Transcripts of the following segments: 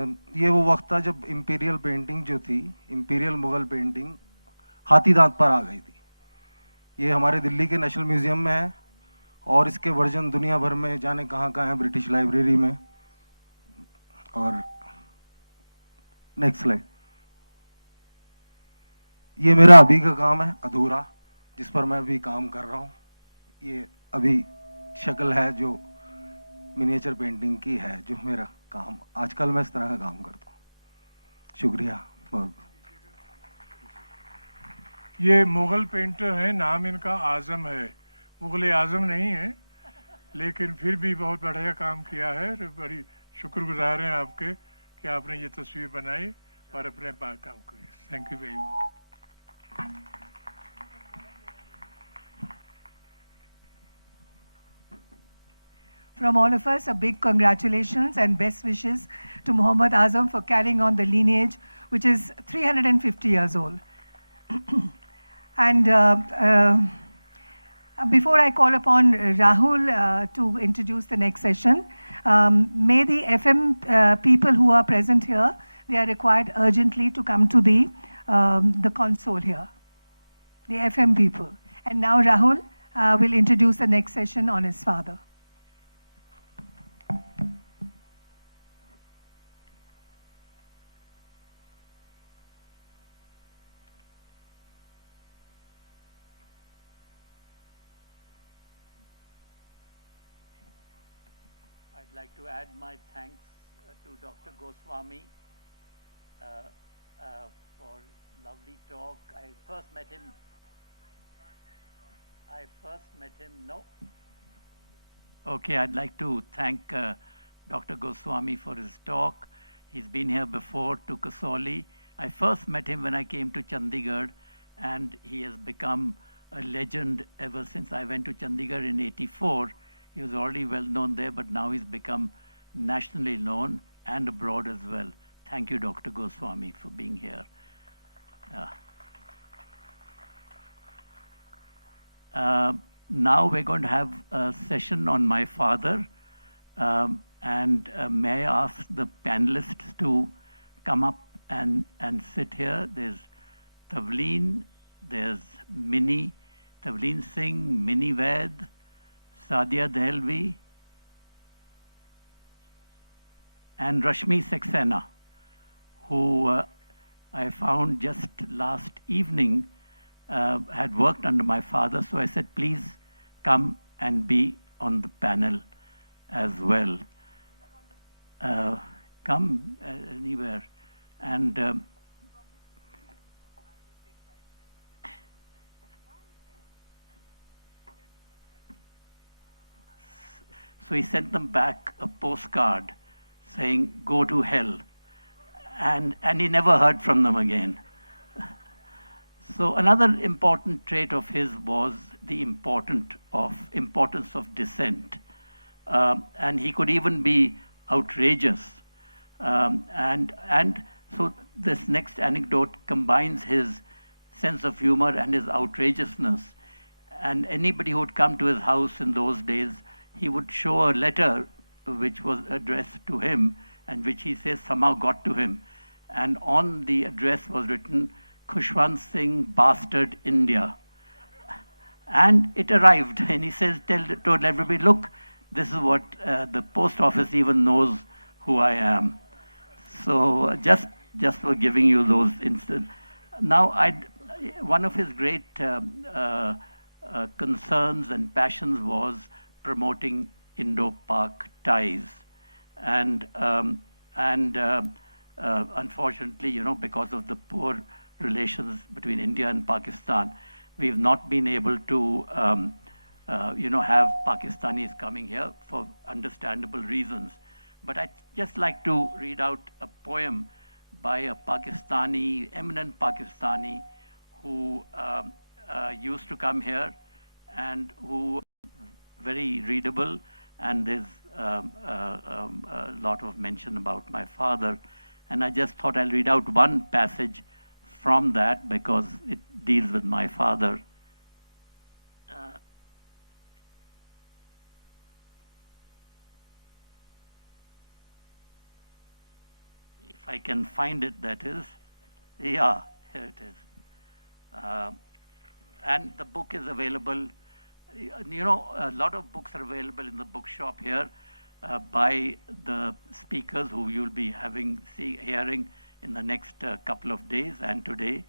ये वो वक्त था जब इम्पीरियल पेंटिंग जो थी, इम्पीरियल मुगल पेंटिंग हाथी दांत पर आ गई थी। ये हमारे दिल्ली के नेशनल म्यूजियम में है और इसके वर्जन दुनिया भर में जाने कहाँ कहाँ हैं, ब्रिटिश लाइब्रेरी में। और नेक्स्ट स्लाइड। ये मेरा अभी का काम है अधूरा, जिस पर मैं अभी काम कर रहा हूँ। ये अभी शक्ल है जो मिनिएचर पेंटिंग की है, जो मेरा काम आजकल मैं इस तरह का काम करता हूँ। शुक्रिया बहुत। ये मुगल पेंटर हैं, नाम इनका आजम है। मुगल आजम नहीं है, लेकिन फिर भी बहुत बढ़िया काम किया है। बड़ी शुक्रगुजार हैं आपके कि आपने ये तस्वीर बनाई और अपने काम किए। Thank you very much. From all of us, a big congratulations and best wishes to Muhammad Azam for carrying on the lineage, which is 350 years old. And before I call upon Rahul to introduce the next session, may the FM people who are present here, they are required urgently to come to the console here, the FM people. And now Rahul will introduce the next session on his father. I'd like to add my thanks to Dr. Goswami for lovely talk. I first met him. No. Okay, I'd like to thank Dr. Goswami for his talk. He's been here before to Kasoli. I first met him when I came to Chandigarh, and he has become a legend ever since. I went to Chandigarh in '84. He was already well known there, but now he's become nationally known and abroad as well. Thank you, Dr. Goswami, for being here. Now we're going to have a session on my father. And may I ask the panelists to come up and sit here. There's Tavleen, there's Minnie, Tavleen Singh, Minnie Vaid, Sadia Dehlvi, and Rashmi Saxena, who I found just last evening had worked under my father. So I said, please come and be on the panel as well. Come anywhere. And so he sent them back a postcard saying, go to hell. And he never heard from them again. So another important trait of his was the importance of dissent. And he could even be outrageous. And so this next anecdote combines his sense of humor and his outrageousness. And anybody who would come to his house in those days, he would show a letter which was addressed to him and which he says somehow got to him. And on the address was written, Khushwant Singh, Bastard, India. And it arrived, and he says, told everybody, look, this is what the post office even knows who I am. So just for giving you those instances. Now, one of his great concerns and passions was promoting Indo-Pak ties. And unfortunately, because of the poor relations between India and Pakistan, we've not been able to, have Pakistanis coming here for understandable reasons. But I'd just like to read out a poem by a Pakistani, eminent Pakistani, who used to come here and who very readable, and there's a lot of mention about my father. And I just thought I'll read out one passage from that because it deals with my father. if I can find it, that is. Yeah, here it is. And the book is available. You know, a lot of books are available in the bookshop here by the speakers who you'll be hearing in the next couple of days and today.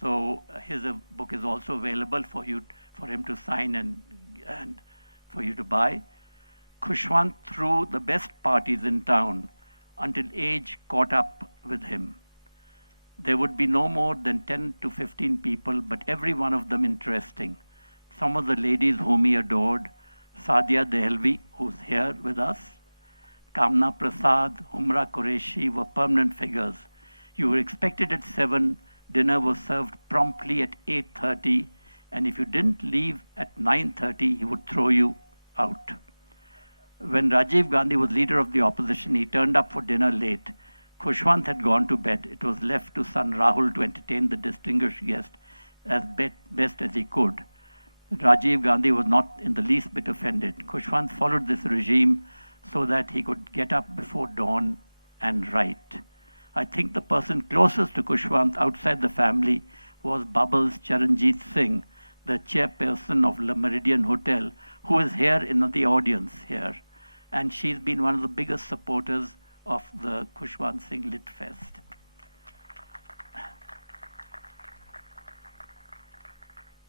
So his book is also available for him to sign and for you to buy. Khushwant threw the best parties in town until age caught up with him. There would be no more than 10 to 15 people, but every one of them interesting. Some of the ladies whom he adored, Sadia Dehlvi, who's here with us, Kamna Prasad, Humra Qureshi were permanent figures. You were expected at 7, dinner was served promptly at 8:30, and if you didn't leave at 9:30, he would throw you out. When Rajiv Gandhi was leader of the opposition, he turned up for dinner late. Khushwant had gone to bed. It was left to son Rahul to entertain the distinguished guest as best as he could. Rajiv Gandhi was not in the least bit offended. Khushwant followed this regime so that he could get up before dawn and write. I think the person closest to Khushwant outside the family was Bubbles Charanjit Singh, the chairperson of Le Méridien Hotel, who is here in the audience here. And she's been one of the biggest supporters of the Khushwant Singh Lit Fest.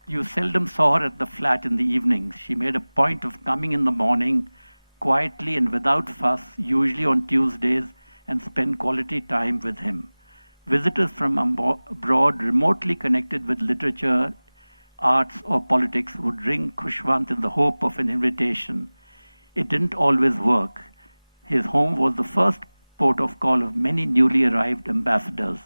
You seldom saw her at the flat in the evenings. She made a point of coming in the morning, quietly and without fuss, usually on Tuesdays, and spend quality time with him. Visitors from abroad remotely connected with literature, arts, or politics would ring Khushwant in the hope of an invitation. It didn't always work. His home was the first port of call of many newly arrived ambassadors.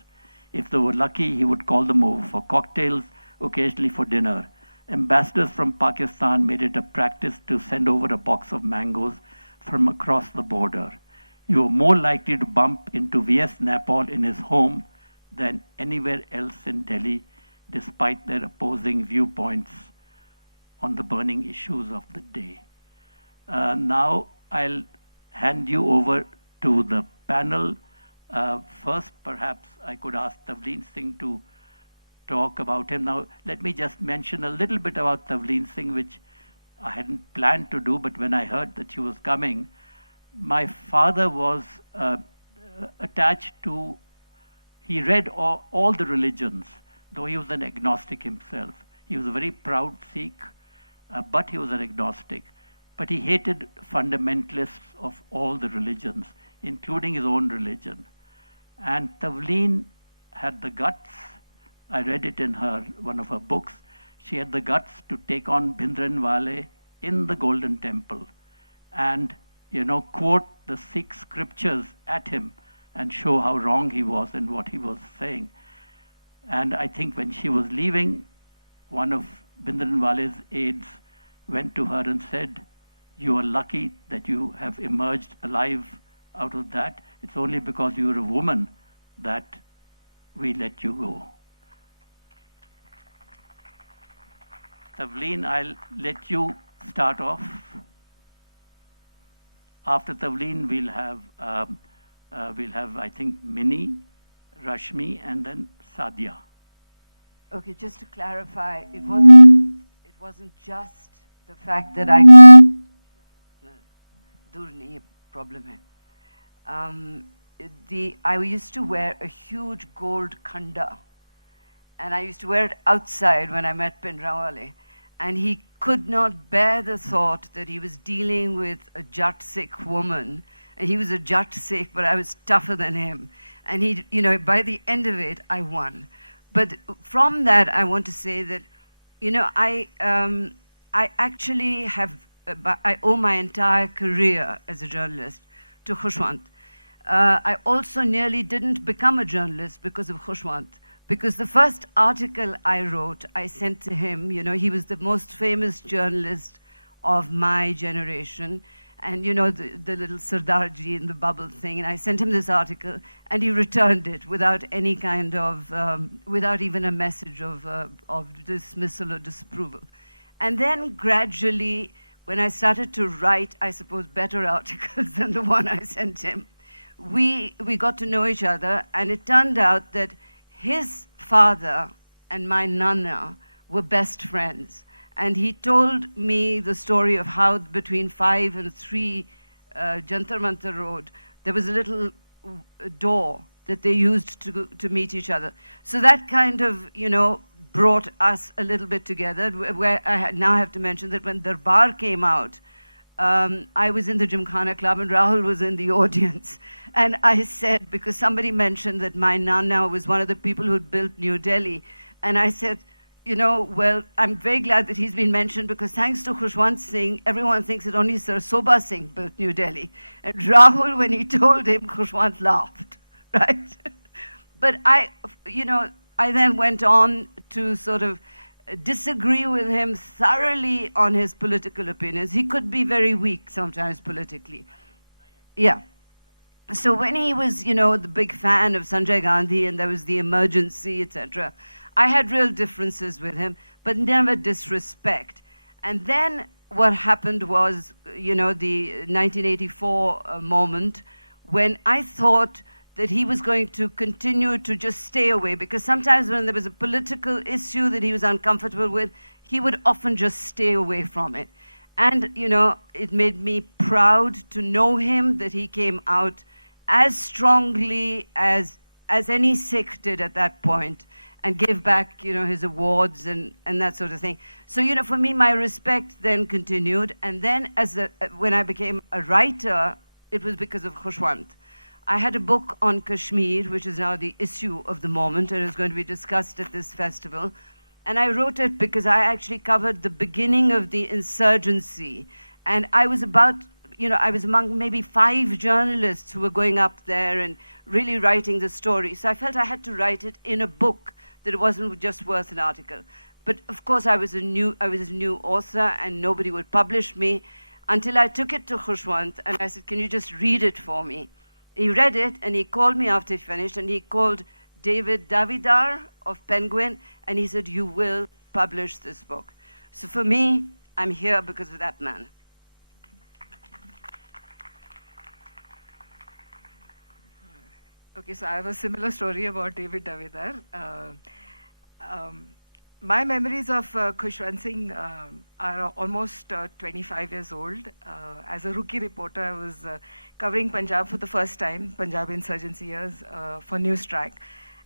If they were lucky, he would call them over for cocktails, occasionally for dinner. Ambassadors from Pakistan made it a practice to send over a box of mangoes from across the border. You were more likely to bump into V.S. Naipaul in his home than anywhere else in Delhi, despite their opposing viewpoints on the burning issues of the day. Now I'll hand you over to the panel. First, perhaps I could ask Tavleen Singh to talk about him. Now, let me just mention a little bit about Tavleen Singh, which I hadn't planned to do, but when I heard that she was coming, my father was attached to, he read all the religions, though he was an agnostic himself. He was a very proud Sikh, but he was an agnostic. But he hated fundamentalists of all the religions, including his own religion. And Tavleen had the guts, I read it in one of her books, she had the guts to take on Bhindranwale in the Golden Temple and, quote the Sikh scriptures at him and show how wrong he was in what he was saying. And I think when she was leaving, one of Bhindranwale's aides went to her and said, "You are lucky that you have emerged alive out of that. It's only because you're a woman that we let you go." Tavleen, I'll let you start off. After Tavleen, we'll have, I think, Minnie, Rashmi, and then Sadia. Okay, just to clarify, it wasn't just the fact that I I used to wear a huge gold khanda, and I used to wear it outside when I met Bhindranwale, and he could not bear the thought that he was dealing with a Jat Sikh woman, and he was a Jat Sikh, but I was tougher than him, and by the end of it, I won. But from that, I want to say that, I actually I owe my entire career as a journalist to Khushwant. I also nearly didn't become a journalist because of Khushwant, because the first article I wrote, I sent to him. He was the most famous journalist of my generation, and the little Sardarji in the bubble thing, and I sent him this article, and he returned it without any kind of, without even a message of dismissal or disapproval. And then gradually, when I started to write, I suppose, better articles than the one I sent him, we got to know each other, and it turned out that his father and my nana were best friends. And he told me the story of how between 5 and 3 Jantar Mantar Road, there was a little door that they used to meet each other. So that kind of, brought us a little bit together, where I now have to mention that when Darbar came out, I was in the Gymkhana Club and Rahul was in the audience. And I said, because somebody mentioned that my Nana was one of the people who built New Delhi. And I said, well, I'm very glad that he's been mentioned, because thanks to Khushwant Singh, everyone thinks that only Sir Sobha Singh built New Delhi. And Rahul, when he told him, Khushwant laughed, right? But I then went on to sort of disagree with him thoroughly on his political opinions. He could be very weak sometimes politically. Yeah. So when he was, the big fan of Sanjay Gandhi and there was the emergency, etc., I had real differences with him, but never disrespect. And then what happened was, the 1984 moment when I thought that he was going to continue to just stay away, because sometimes when there was a political issue that he was uncomfortable with, he would often just stay away from it. And, it made me proud to know him, that he came out as strongly as any Sikh did at that point, and gave back, his awards and that sort of thing. So, for me, my respect then continued. And then when I became a writer, it was because of Khushwant. I had a book on Kashmir, which is now the issue of the moment, and is going to be discussed at this festival. And I wrote it because I actually covered the beginning of the insurgency. And I was I was among maybe 5 journalists who were going up there and really writing the story. So I felt I had to write it in a book, that it wasn't just worth an article. But of course, I was a new author, and nobody would publish me until I took it to Khushwant, and I said, can you just read it for me? He read it, and he called me after he finished, and he called David Davidar of Penguin, and he said, you will publish this book. So for me, I'm here because of that man. Okay, so I have a similar story about David Davidar. My memories of Khushwant Singh are almost 25 years old. As a rookie reporter, I was covering Punjab for the first time, Punjab insurgency years, for Newstrack.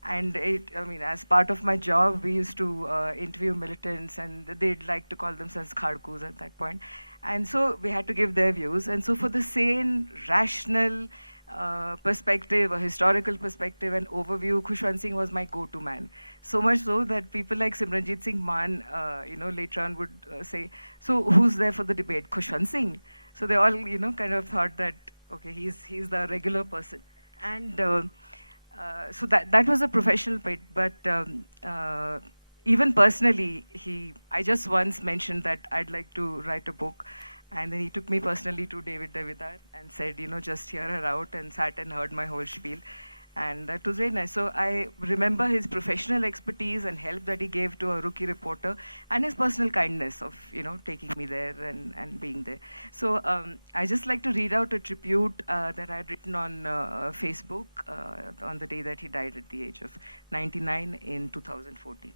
And as part of my job, we used to interview militants, and they'd like to call themselves khadkus at that point. And so we had to give their views. And so for the sane, rational perspective, a historical perspective and overview, Khushwant Singh was my go-to man. So much so that people like Simranjit Singh Mann, later on would say, so who's there for the debate? Khushwant Singh. So they all, kind of thought that, okay, he's the regular person. And so that was a professional bit, but even personally, I just once mentioned that I'd like to write a book. And then he took me personally to David Davidar and said, just hear her out, and sat and heard my whole spiel. And that was very nice. So I remember his professional expertise and help that he gave to a rookie reporter, and his personal kindness of, taking me there and being there. So I just like to read out a tribute that I had written on Facebook on the day that he died at the age of 99 in 2014.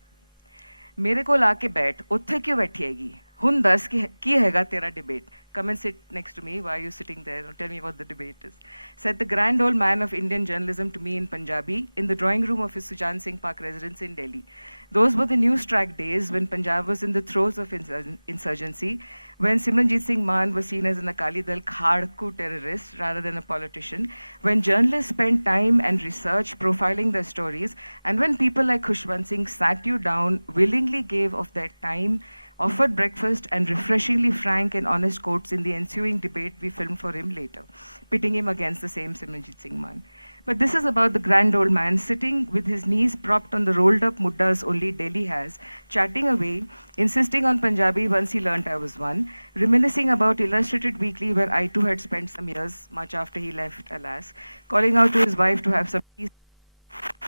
मेरे को लाके बैठ उत्थे क्यों बैठी हैगी हुन दस की हैगा तेरा debate. Come and sit next to me. Why are you sitting there? Tell me what the debate is. Said the grand old man of Indian journalism to me in Punjabi in the drawing room of his Sujan Singh Park residence in Delhi. Those were the Newstrack days when Punjab was in the throes of insurgency, when Simranjit Singh Mann was seen as an Akali Dal khadku terrorist rather than a politician, when journalists spent time and research profiling their stories, and when people like Khushwant Singh sat you down, willingly gave of their time, offered breakfast and refreshingly frank and honest quotes in the ensuing debate we filmed for him later, pitting him against the same Simranjit Singh Mann. But this is about the grand old man sitting with his knees propped on the rolled up muddas only Delhi has, chatting away, insisting on Punjabi once he learnt I was one, reminiscing about Illustrated Weekly where I too had spent some years, much after he left, alas, calling out to his wife to have some peace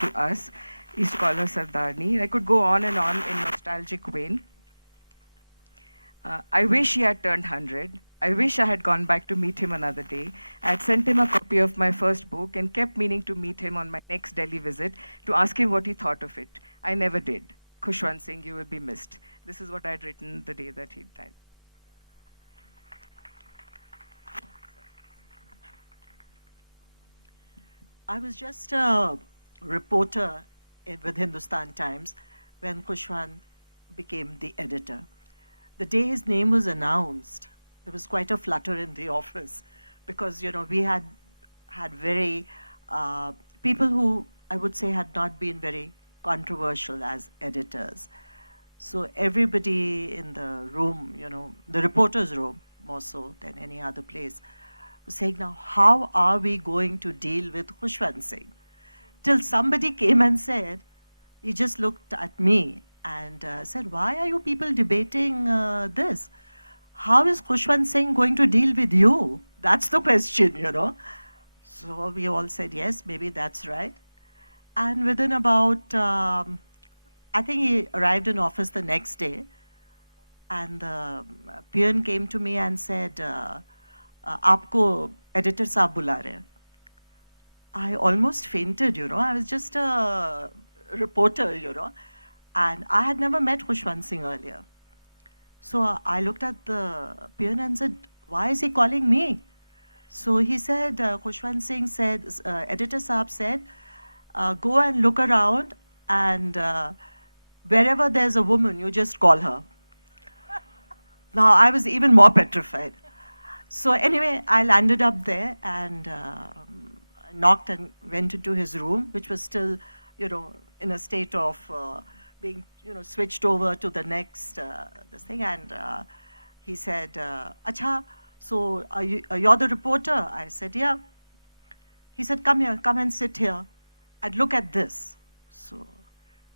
to us. He used to call her Sardarni. I could go on and on in nostalgic vein. I wish he had turned 100. I wish I had gone back to meet him another day. I had sent him a copy of my first book and kept meaning to meet him on my next Delhi visit to ask him what he thought of it. I never did. Khushwant Singh, you will be missed. This is what I had written the day that he died. I was just a reporter with Hindustan Times when Khushwant became the editor. The day his name was announced, there was quite a flutter in the office because, you know, we had very, people who I would say had not been very controversial as editors. So everybody in the room, you know, the reporter's room more so than any other place, was saying, now, how are we going to deal with Khushwant Singh? Till somebody came and said, he just looked at me and said, why are you people debating this? How is Khushwant Singh going to deal with you? That's the question, you know. So we all said, yes, maybe that's right. And within about, I think he arrived in office the next day, and the peon came to me and said, Aapko editor saab bula rahe hain. I almost fainted, you know. I was just a reporter, you know, and I had never met Khushwant Singh earlier. So I looked at the peon and said, why is he calling me? So he said, Khushwant Singh said, editor saab said, go and look around, and wherever there's a woman, you just call her. Now, I was even more petrified. So anyway, I landed up there and knocked and went into his room, which was still, you know, in a state of being, you know, switched over to the next this thing. And he said, Acha, so you're the reporter? I said, yeah. He said, come here, come and sit here and look at this. So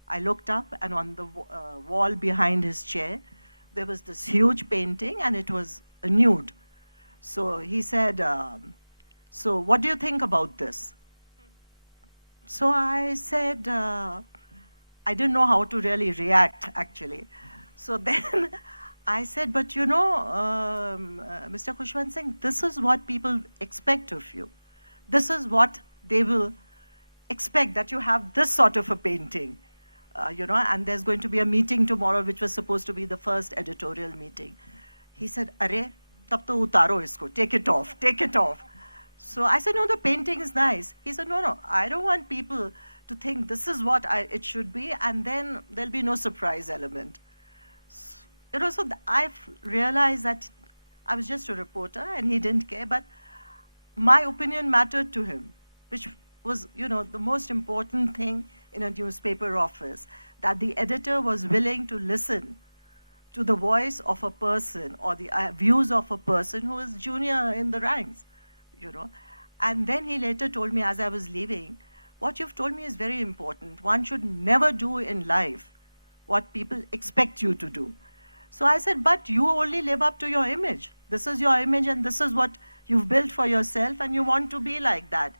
I looked up, and on the wall behind his chair, there was this huge painting, and it was a nude. So he said, so what do you think about this? So I said, I didn't know how to really react, actually. So then I said, but you know, Mr. Khushwant Singh, this is what people expect of you. This is what they will expect, that you have this sort of a painting. You know, and there's going to be a meeting tomorrow, which was supposed to be the first editorial meeting. He said, Arey, tab to utaro isko, take it off, take it off. So I said, no, the painting is nice. He said, no, no, I don't want people to think this is what it should be, and then there'll be no surprise element. You know, so I've realized that I was just a reporter and he didn't care, but my opinion mattered to him, which was, you know, the most important thing in a newspaper office, that the editor was willing to listen to the voice of a person or the views of a person who is junior in the ranks, you know. And then he later told me as I was leaving, what you've told me is very important. One should never do in life what people expect you to do. So I said, but you only live up to your image. This is your image and this is what you've built for yourself and you want to be like that.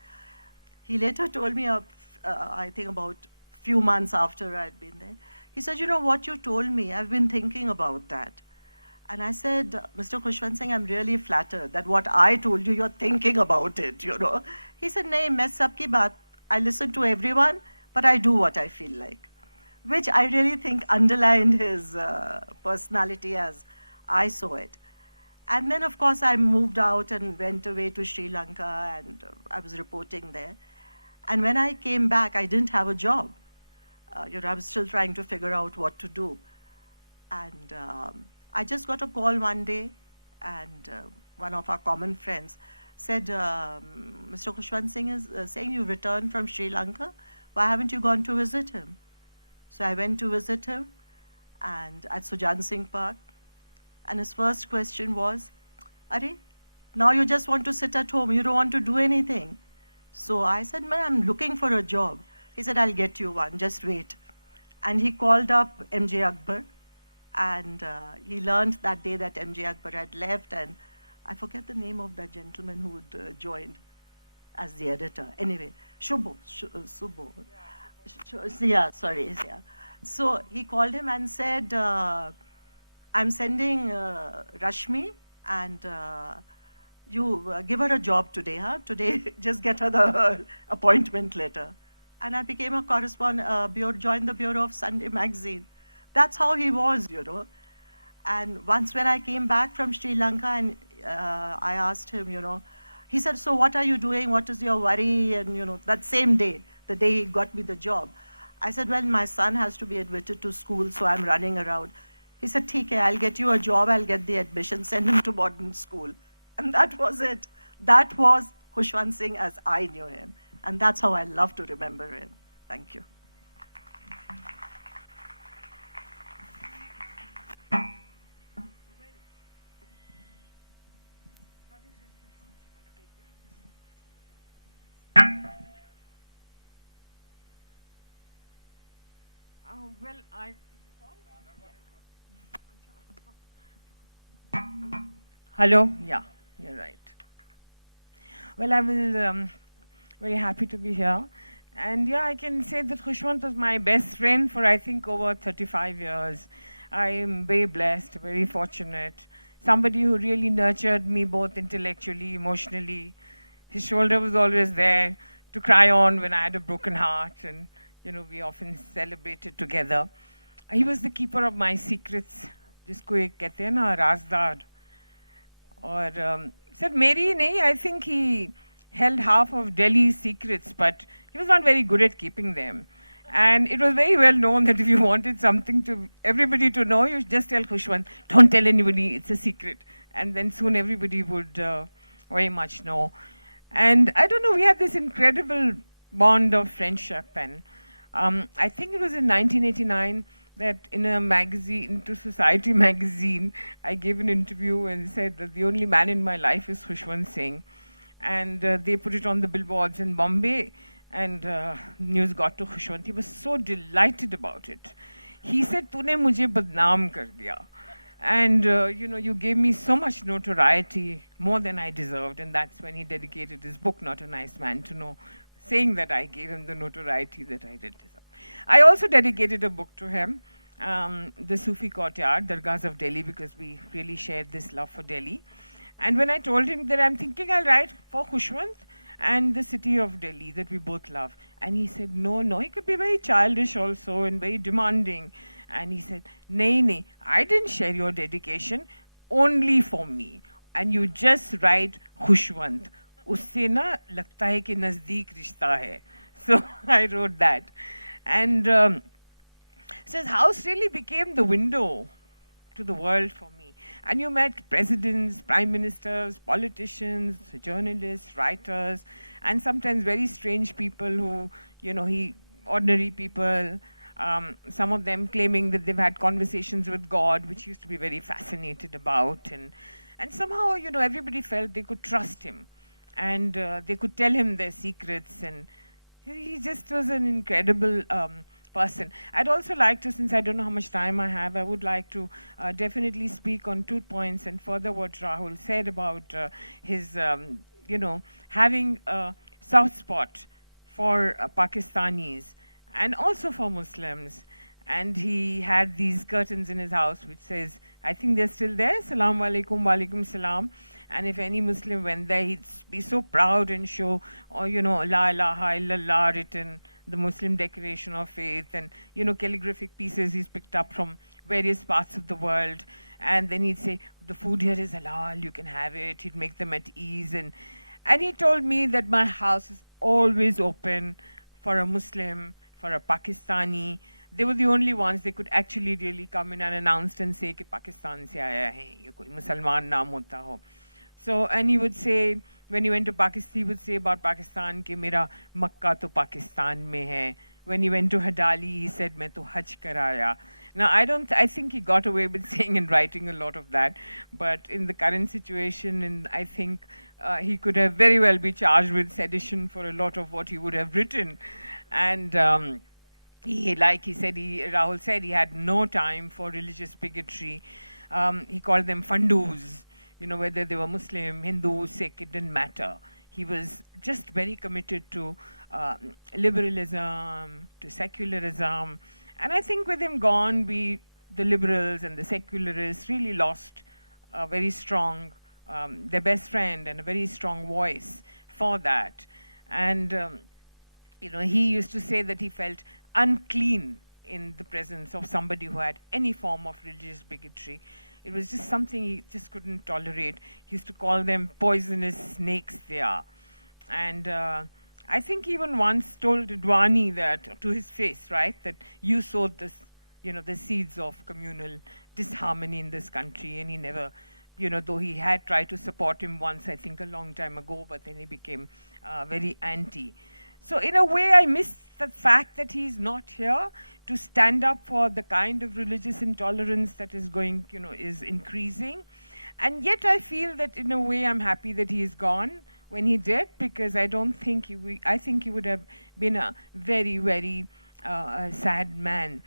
He later told me, I think about a few months after I'd been there, he said, you know what you told me, I've been thinking about that. And I said, Mr. Khushwant Singh, I'm really flattered that what I told you, you're thinking about it, you know. He said, nahin, main sab ki baat, I listen to everyone, but I do what I feel like, which I really think underlined his personality as I saw it. And then, of course, I moved out and went away to Sri Lanka, and I was reporting there. And when I came back, I didn't have a job. You know, I was still trying to figure out what to do. And I just got a call one day, and one of our common friends said, Mr. Khushwant Singh is saying you returned from Sri Lanka. Why haven't you gone to visit him? So I went to visit him and at Sujan Singh Park. And his first question was, Are, now you just want to sit at home. You don't want to do anything. So I said, man, I'm looking for a job. He said, I'll get you one, just wait. And he called up M.J. Akbar, and he learned that day that M.J. Akbar had left, and I forget the name of that gentleman who had joined as the editor. Anyway, Subbo. Yeah, sorry. Yeah. So he called him and said, I'm sending Rashmi and you give her a job today, huh? Today, just get her the appointment letter. And I became a correspondent, joined the bureau of Sunday magazine. That's how he was, you know. And once when I came back from Sri Lanka and I asked him, you know, he said, so what are you doing? What is your worry? And, you know, that same day, the day he got me the job, I said, well, my son has to be admitted to school, so I'm running around. He said, "Theek hai, I'll get you a job, I'll get the admission, send him to modern school." And that was it. That was Khushwant Singh as I knew him. And that's how I love to remember him. Thank you. Well, Hello? Yeah, you're right. Well, I was very happy to be here. And yeah, I can say that Khushwant was my best friend for, I think, over 35 years. I am very blessed, very fortunate. Somebody who really nurtured me both intellectually, emotionally. His shoulder was always there to cry on when I had a broken heart. And, you know, we often celebrated together. He was the keeper of my secrets. जिसको एक कहते हैं ना राजदार और sir मेरी नहीं I think he held half of Delhi's secrets but he was not very good at keeping them and it was very well known that if you wanted something to everybody to know you just tell Khushwant don't tell anybody it's a secret and then soon everybody would very much know and I don't know we had this incredible bond of friendship and I think it was in 1989 that in a magazine, To Society magazine, I gave an interview and said that the only man in my life is Khushwant Singh. And they put it on the billboards in Bombay and news got to Khushwant. He was so delighted about it. He said, "Tune mujhe badnaam kar diya." And you know, you gave me so much notoriety, more than I deserved. And that's when he dedicated his book, Not a Nice Man to Know, saying that I gave him the notoriety that I did deserve. I also dedicated a book to him, The Sufi Courtyard, Dargahs of Delhi, because we really shared this love for Delhi. And when I told him that I'm thinking I'll write for Khushwant and the city of Delhi that we both love. And he said, no, he could be very childish also and very demanding. And he said, nahi, I didn't share your dedication, only for me. And you just write Khushwant. Usse na lagta hai ki nazdeek rishta hai. So I wrote that. And so his house really became the window to the world for me. And you met presidents, prime ministers, politicians, journalists, writers, and sometimes very strange people who, you know, ordinary people, some of them claiming that they've had conversations with God, which used to be very fascinated about. And somehow, you know, everybody felt they could trust him. And they could tell him their secrets. And he just was an incredible person. I'd also like to, since I don't know how much time I have, I would like to definitely speak on 2 points and further what Rahul said about his, you know, having a soft spot for Pakistanis and also for Muslims. And he had these curtains in his house which says, I think they're still there, Salaam alaikum, wa alaikum salam. And if any Muslim went there, he'd be so proud and show, you know, La ilaha illallah written, the Muslim Declaration of Faith, and, you know, calligraphic pieces he's picked up from various parts of the world. And then he'd say, the food here is halal, you can have it. He'd make them at ease. And he told me that my house is always open for a Muslim, for a Pakistani. They were the only ones they could actually really come in unannounced and say, ki Pakistan se aaya hai, ye koi Musalman naam hota ho. So, and he would say, when he went to Pakistan, he would say about Pakistan, ki mera Makkah to Pakistan mein hai. When he went to Hadali, he said, main to Hajj karaya. Now, I think he got away with saying and writing a lot of that. But in the current situation, I think he could have very well be charged with sedition for a lot of what he would have written. And like he said, Rahul said, he had no time for religious bigotry. He called them fundus. You know, whether they were Muslim, Hindu, Sikh, it didn't matter. He was just very committed to liberalism, to secularism. And I think with him gone, the liberals and the secularists really lost a very strong, their best friend and a very strong voice for that. And he used to say that he felt unclean in the presence of somebody who had any form of religious bigotry. It was just something he just couldn't tolerate. He used to call them poisonous snakes they are. And I think he even once told Advani that, to his face, right, that you sowed this, the seeds of communal disharmony in this country, and he never, though he had tried to support him once, I think a long time ago, but then he became very anti. So in a way, I miss the fact that he's not here to stand up for the kind of religious intolerance that is going, is increasing. And yet I feel that in a way I'm happy that he's gone when he did, because I don't think I think he would have been a very, very sad man.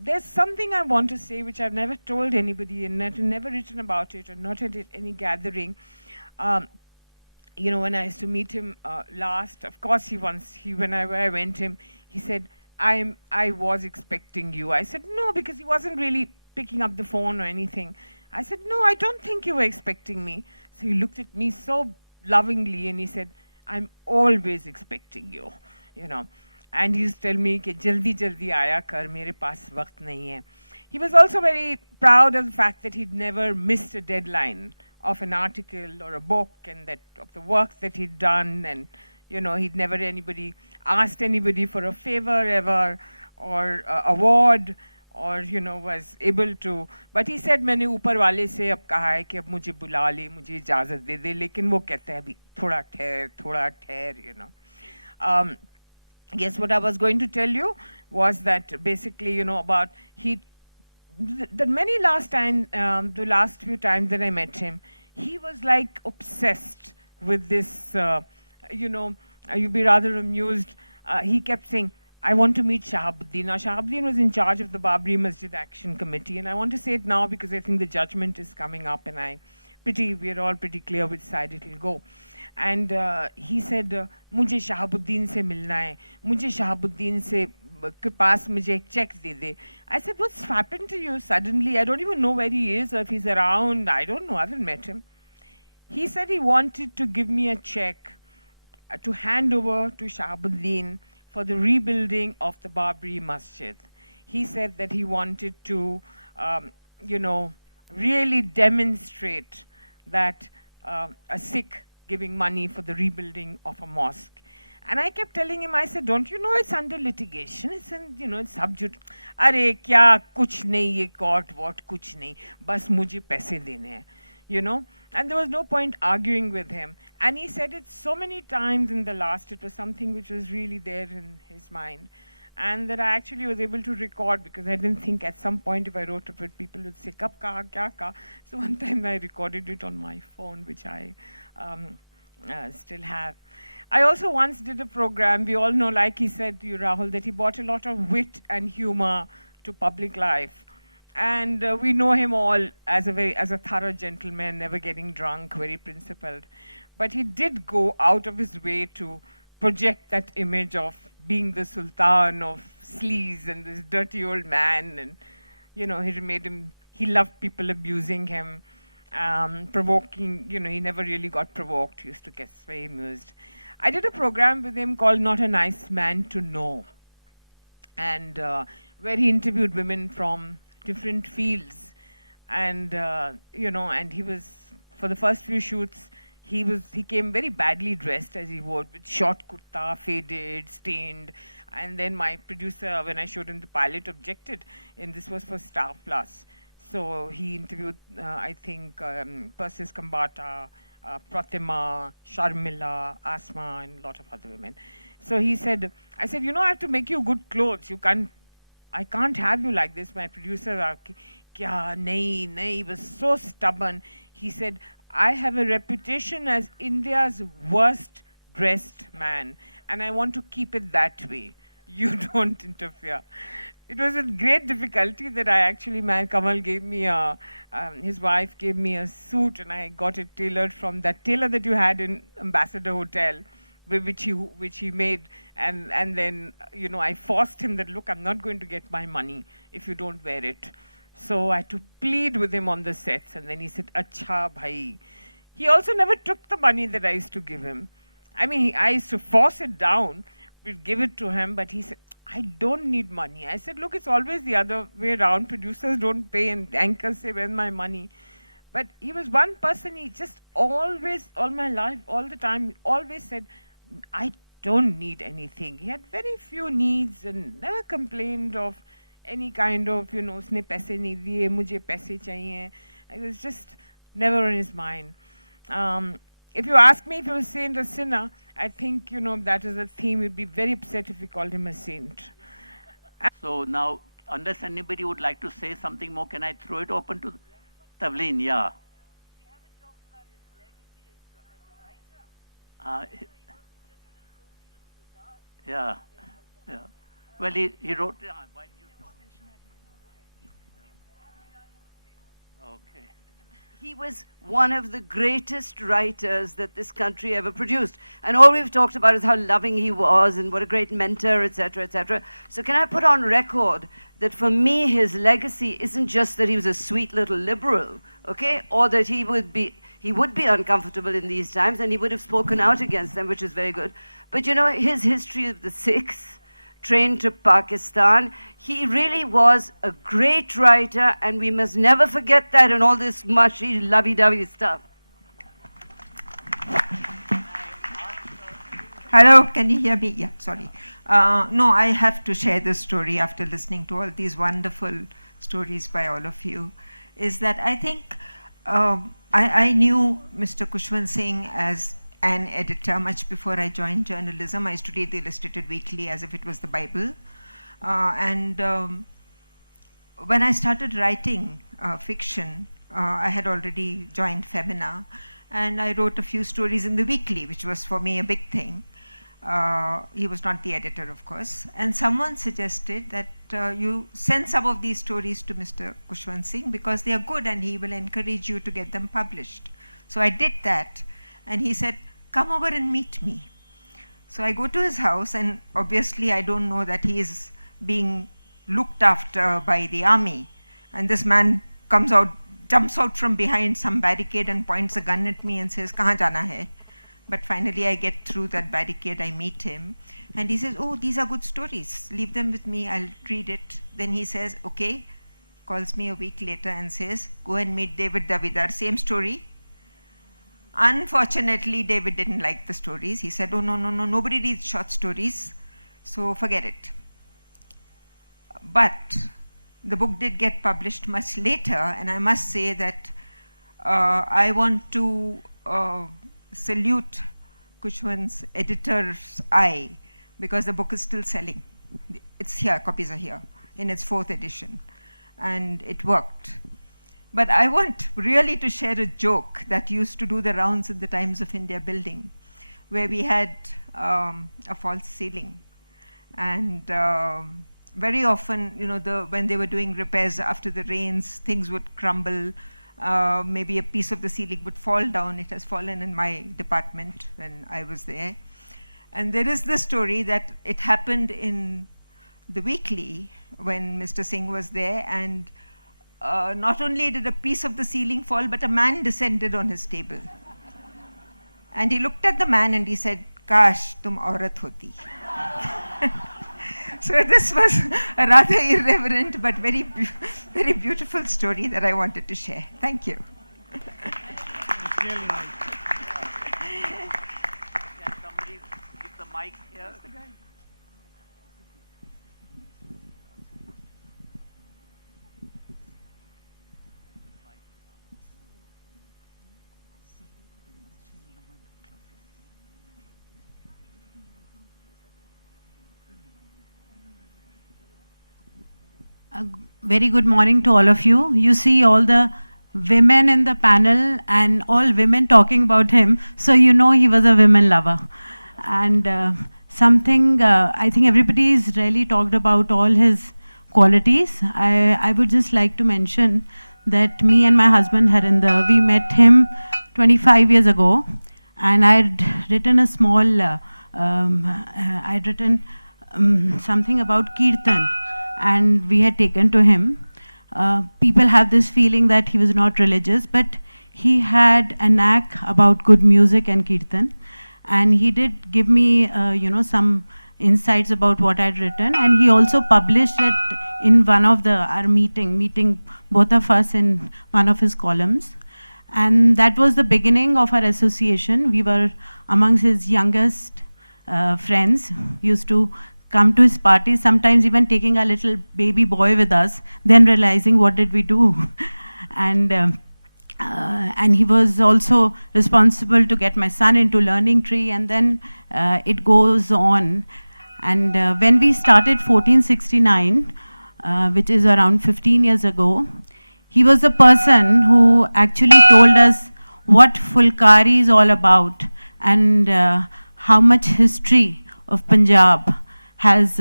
There's something I want to say which I've never told anybody and never written about it or not at any gathering. When I used to meet him last, of course when I went to him, he said, I was expecting you. I said, no, because he wasn't really picking up the phone or anything. I said, no, I don't think you were expecting me. So he looked at me so lovingly and he said, I'm always expecting you, And he used to tell me, कि जल्दी जल्दी आया कर, मेरे पास वक्त नहीं है. He was also very proud of the fact that he'd never missed a deadline of an article or a book, and that of the work that he'd done, and he'd never asked anybody for a favor ever or award, or was able to. But he said, मैंने ऊपर वाले से अब कहा है कि अब मुझे बुला ले, मुझे इजाजत दे दे, लेकिन वो कहता है अभी थोड़ा ठहर. Yes, what I was going to tell you was that basically, about the last few times that I met him, he was like obsessed with this, you'd be rather amused. He kept saying, I want to meet Shahabuddin. Now, Shahabuddin was in charge of the Babri Masjid Action Committee, and I want to say it now because I think the judgment is coming up, and we're all pretty clear which side it will go. And he said, मुझे शहाबुद्दीन से मिलना है, मुझे शहाबुद्दीन से के पास मुझे एक check they they. I said, what's happened to you suddenly? I don't even know where he is or if he's around. I don't know. I haven't met him. He said he wanted to give me a check to hand over to Shahabuddin for the rebuilding of the Babri Masjid. He said that he wanted to, really demonstrate that a Sikh giving money for the rebuilding of a mosque. And I kept telling him, I said, don't you know it's under litigation? It's it's sub judice. Are kya kuch nahi, ye court, what kuch nahi. Bas mujhe paise dene hai, And there was no point arguing with him. And he said it so many times in the last, it was something which was really there in his mind. And that I actually was able to record, because I didn't think at some point if I wrote of it, people would say, kab kaha, kya kaha. So one time I recorded it on my phone, which I still have. I also once did a program, we all know, like he said to you, Rahul, that he brought a lot of wit and humor to public life. And we know him all as a thorough gentleman, never getting drunk, very principled. But he did go out of his way to project that image of being the sultan of sleaze and this dirty old man. And, he loved people abusing him, provoking, he never really got provoked. He used to get very amused. I did a program with him called Not a Nice Man to Know, and where he interviewed women from different fields. And, and he was, for the first few shoots, he came very badly dressed as he would, with short kurta, faded, stained. And then my producer, when I showed him the pilot, objected, and this was for Star Plus. So he interviewed, I think, Persis Kambata, Pratima, Sharmila, Asma, and a lot of other women. So I said, I have to make you good clothes. I can't have you like this. My producer, kya, nahi, he was so stubborn. He said, I have a reputation as India's worst dressed man, and I want to keep it that way. You don't interfere. It was with great difficulty that Kamal gave me his wife gave me a suit, and I got it tailored from that tailor that you had in Ambassador Hotel, which he made, and then, I forced him that, look, I'm not going to get my money if you don't wear it. So I had to plead with him on the sets, and then he said, "Acha bhai." He also never took the money that I used to give him. I mean, I used to force it down, we'd give it to him, but he said, "I don't need money." I said, "Look, it's always the other way around. Producers don't pay, and anchors say, 'Where's my money?'" But he was one person, he just always, all my life, all the time, always said, "I don't need anything." He had very few needs and never complained of any kind of, usne paise nahi diye, mujhe paise chahiye. It was just never on his mind. If you ask me if he was a saint or sinner, I think, that is a theme. We'd be very upset if we called him a saint. So now, unless anybody would like to say something more, can I throw it open to Tavleen? Yeah. We haven't talked about his legacy as a writer. Yeah, yeah. Well, he wrote. Why did you talk? Okay. He was one of the greatest writers that this country ever produced. And all we've talked about is how loving he was and what a great mentor, etc., etc. So can I put on record that for me, his legacy isn't just that he was a sweet little liberal, okay? Or that he would be uncomfortable in these times and he would have spoken out against them, which is very good. But his history of the Sikhs, train to Pakistan, he really was a great writer, and we must never forget that in all this mushy, lovey-dovey stuff. Hello, can you hear me? Yeah, sorry. No, I have to share this story after listening to all these wonderful stories by all of you, is that I think I knew Mr. Khushwant Singh as an editor much before I joined journalism. I used to read the Illustrated Weekly as if it was the Bible. And when I started writing fiction, I had already joined Femina, and I wrote a few stories in the weekly, which was for me a big thing. He was not the editor, of course. And someone suggested that you send some of these stories to Mr. Khushwant Singh because they are good and he will encourage you to get them published. So I did that, and he said, "Come over and meet me." So I go to his house, and obviously I don't know that he is being looked after by the army. And this man comes out, jumps out from behind some barricade and points a gun at me and says, "Kahan jana hai?" But finally I get through that barricade, I meet him, and he says, "Oh, these are good stories. Leave them with me, I'll read it." Then he says, "Okay," calls me a week later and says, "Go and meet David Davidar, same story." Unfortunately, David didn't like the stories. He said, "Oh, no, nobody reads short stories, so forget it." But the book did get published much later, and I must say that I want to salute Khushwant's editor's eye, because the book is still selling. It's here, copies are here, in its 4th edition, and it worked. But I want really to share a joke that used to do the rounds in the Times of India building, where we had a false ceiling. And very often, when they were doing repairs after the rains, things would crumble. Maybe a piece of the ceiling would fall down. It has fallen in my department when I was there. And there is this story that it happened in the weekly when Mr. Singh was there, and not only did a piece of the ceiling fall, but a man descended on his table. And he looked at the man and he said, "Kash tum aurat hoti." So this was a rather irreverent but very, very beautiful story that I wanted to share. Thank you. It's really nice. Can somebody give the mic here? A very good morning to all of you. You see all the women in the panel and all women talking about him, so you know he was a women lover. And something I think everybody's really talked about all his qualities. I would just like to mention that me and my husband Harinder, we met him 25 years ago, and I'd written a small, I'd written something about Kirtan, and we had taken to him. people have this feeling that he was not religious, but he had a knack about good music and kirtan. And he did give me, some insights about what I'd written. And he also published it in one of our meeting both of us in one of his columns. And that was the beginning of our association. We were amongst his youngest friends, used to come to his parties, sometimes even taking a little baby boy with us, then realizing what did we do. And he was also responsible to get my son into Learning Tree, and then it goes on. And when we started 1469, which is around 15 years ago, he was the person who actually told us what Fulkari is all about, and how much history of Punjab has, this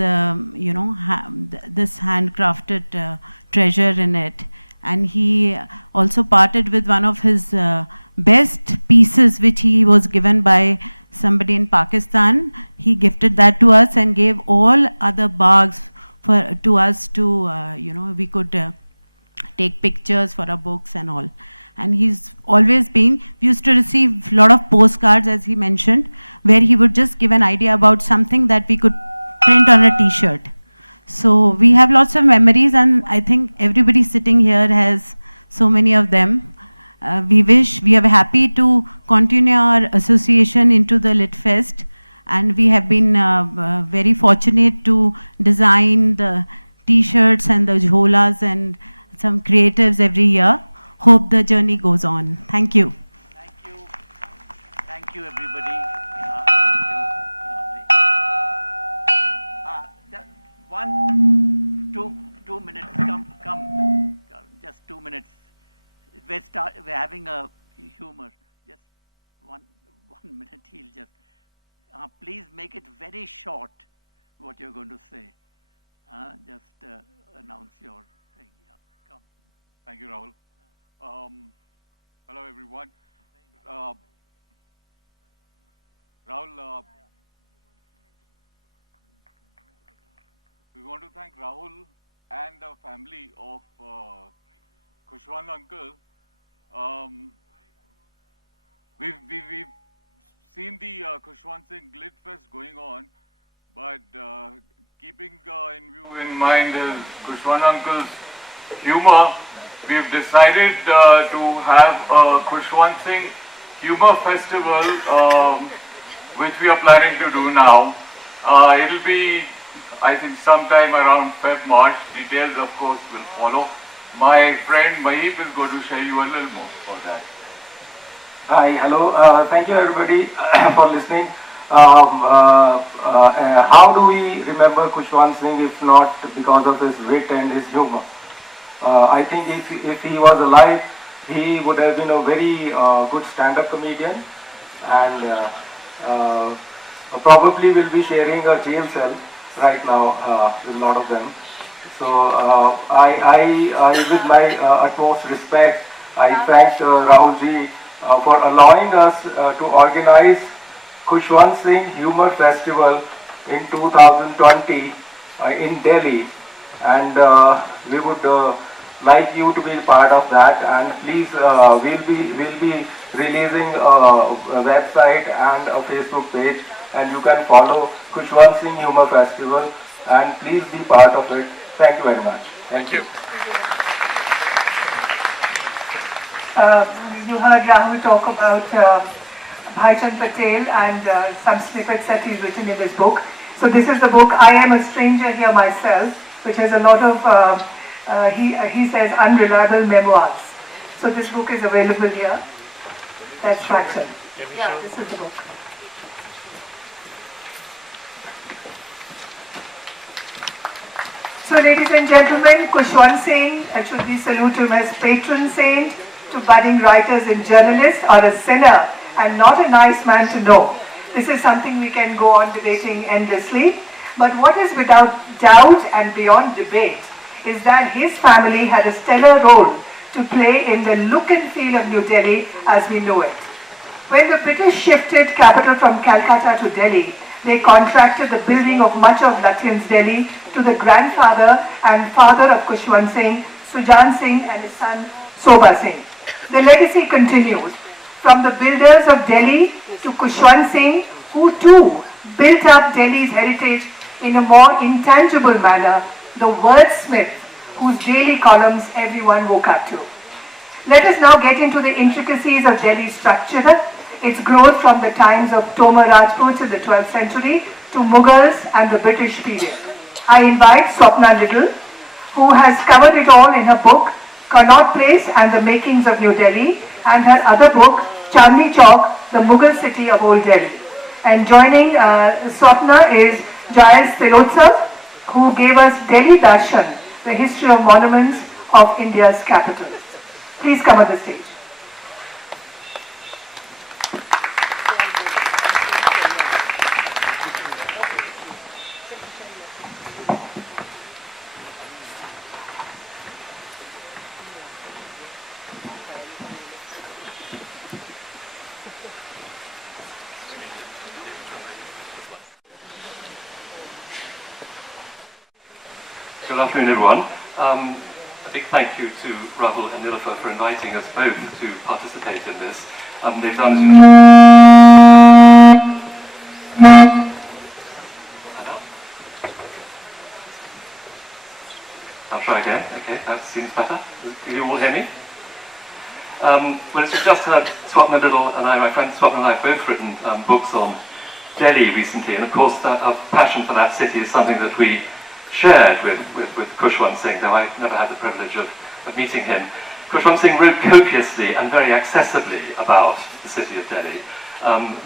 handcrafted treasure in it. And he also parted with one of his best pieces, which he was given by somebody in Pakistan. He gifted that to us and gave all other bags to us to, we could take pictures for our books and all. And he's always been, we used to receive a lot of postcards, as he mentioned, where he would just give an idea about something that we could print on a t-shirt. So we have lots of memories, and I think everybody sitting here has so many of them. We are happy to continue our association into the LitFest, and we have been very fortunate to design the t-shirts and the jholas and some creatives every year. Hope the journey goes on. Thank you. Thank you. Thank you, everybody. Yeah, thank you. Lovely. Two minutes. Come. Just 2 minutes. We're having a humor. Just one minute. He'll just. Please make it very short. What you're going to say. Just announce your thing. Yeah. Come. Thank you, Rahul. Hello, everyone. Rahul, we want to thank Rahul and the family of Khushwant uncle. We've seen the Khushwant Singh GLITFest going on, but keeping in mind Khushwant uncle's humor, we've decided to have a Khushwant Singh Humor Festival, which we are planning to do now. It'll be, I think, sometime around March. Details, of course, will follow. My friend Mahip is going to share you a little more for that. Hi, hello. Thank you, everybody, for listening. How do we remember Khushwant Singh if not because of his wit and his humor? I think if he was alive, he would have been a very good stand-up comedian, and probably will be sharing a jail cell right now with a lot of them. So I with my utmost respect, I thank Rahul ji for allowing us to organize Khushwant Singh Humor Festival in 2020 in Delhi, and we would like you to be part of that. And please, we'll be releasing a website and a Facebook page, and you can follow Khushwant Singh Humor Festival, and please be part of it. Thank you very much. Thank you. You heard Rahul talk about Bhaichand Patel and some snippets that he's written in his book. So this is the book, I Am a Stranger Here Myself, which has a lot of, he says, unreliable memoirs. So this book is available here. That's Fraction. Yeah, this is the book. So ladies and gentlemen, Khushwant Singh, I should be salute him as patron saint to budding writers and journalists, or a sinner and not a nice man to know. This is something we can go on debating endlessly. But what is without doubt and beyond debate is that his family had a stellar role to play in the look and feel of New Delhi as we know it. When the British shifted capital from Calcutta to Delhi, they contracted the building of much of Lutyens' Delhi to the grandfather and father of Khushwant Singh, Sujan Singh and his son Sobha Singh. The legacy continues from the builders of Delhi to Kushwant Singh, who too built up Delhi's heritage in a more intangible manner, the wordsmith whose daily columns everyone woke up to. Let us now get into the intricacies of Delhi's structure, its growth from the times of Tomar Rajputs in the 12th century to Mughals and the British period. I invite Swapna Little, who has covered it all in her book, Connaught Place and the Makings of New Delhi, and her other book, Chandni Chowk, the Mughal City of Old Delhi. And joining Swapna is Giles Tirotsav, who gave us Delhi Darshan, the history of monuments of India's capital. Please come on the stage. Good afternoon, everyone. A big thank you to Rahul and Nilofer for inviting us both to participate in this. They've done, as you know, I'll try again. Okay, that seems better. Can you all hear me? Well, as you've just heard, Swapna Little and I, my friend Swapna and I, have both written books on Delhi recently, and of course our passion for that city is something that we shared with Kushwant Singh, though I never had the privilege of meeting him. Kushwant Singh wrote copiously and very accessibly about the city of Delhi,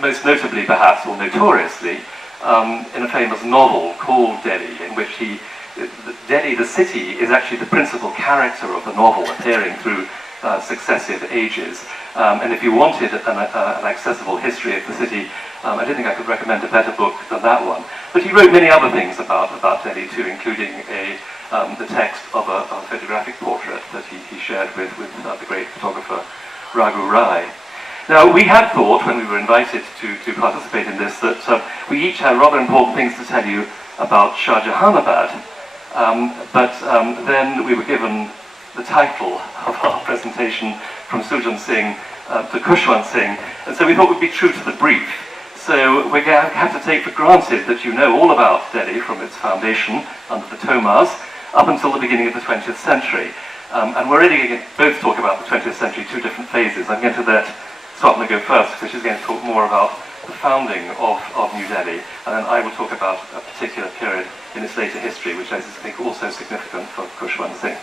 most notably perhaps, or notoriously, in a famous novel called Delhi, in which Delhi, the city, is actually the principal character of the novel, appearing through successive ages. And if you wanted an accessible history of the city, I don't think I could recommend a better book than that one. But he wrote many other things about Delhi too, including the text of a photographic portrait that he shared with the great photographer Raghu Rai. Now, we had thought, when we were invited to participate in this, that we each had rather important things to tell you about Shah Jahanabad, but then we were given the title of our presentation from Sujan Singh to Kushwant Singh, and so we thought we'd be true to the brief. So we're going to have to take for granted that you know all about Delhi from its foundation under the Tomars up until the beginning of the 20th century. And we're already going to both talk about the 20th century, two different phases. I'm going to let Swapna go first, because she's going to talk more about the founding of New Delhi, and then I will talk about a particular period in its later history, which I think is also significant for Kushwant Singh.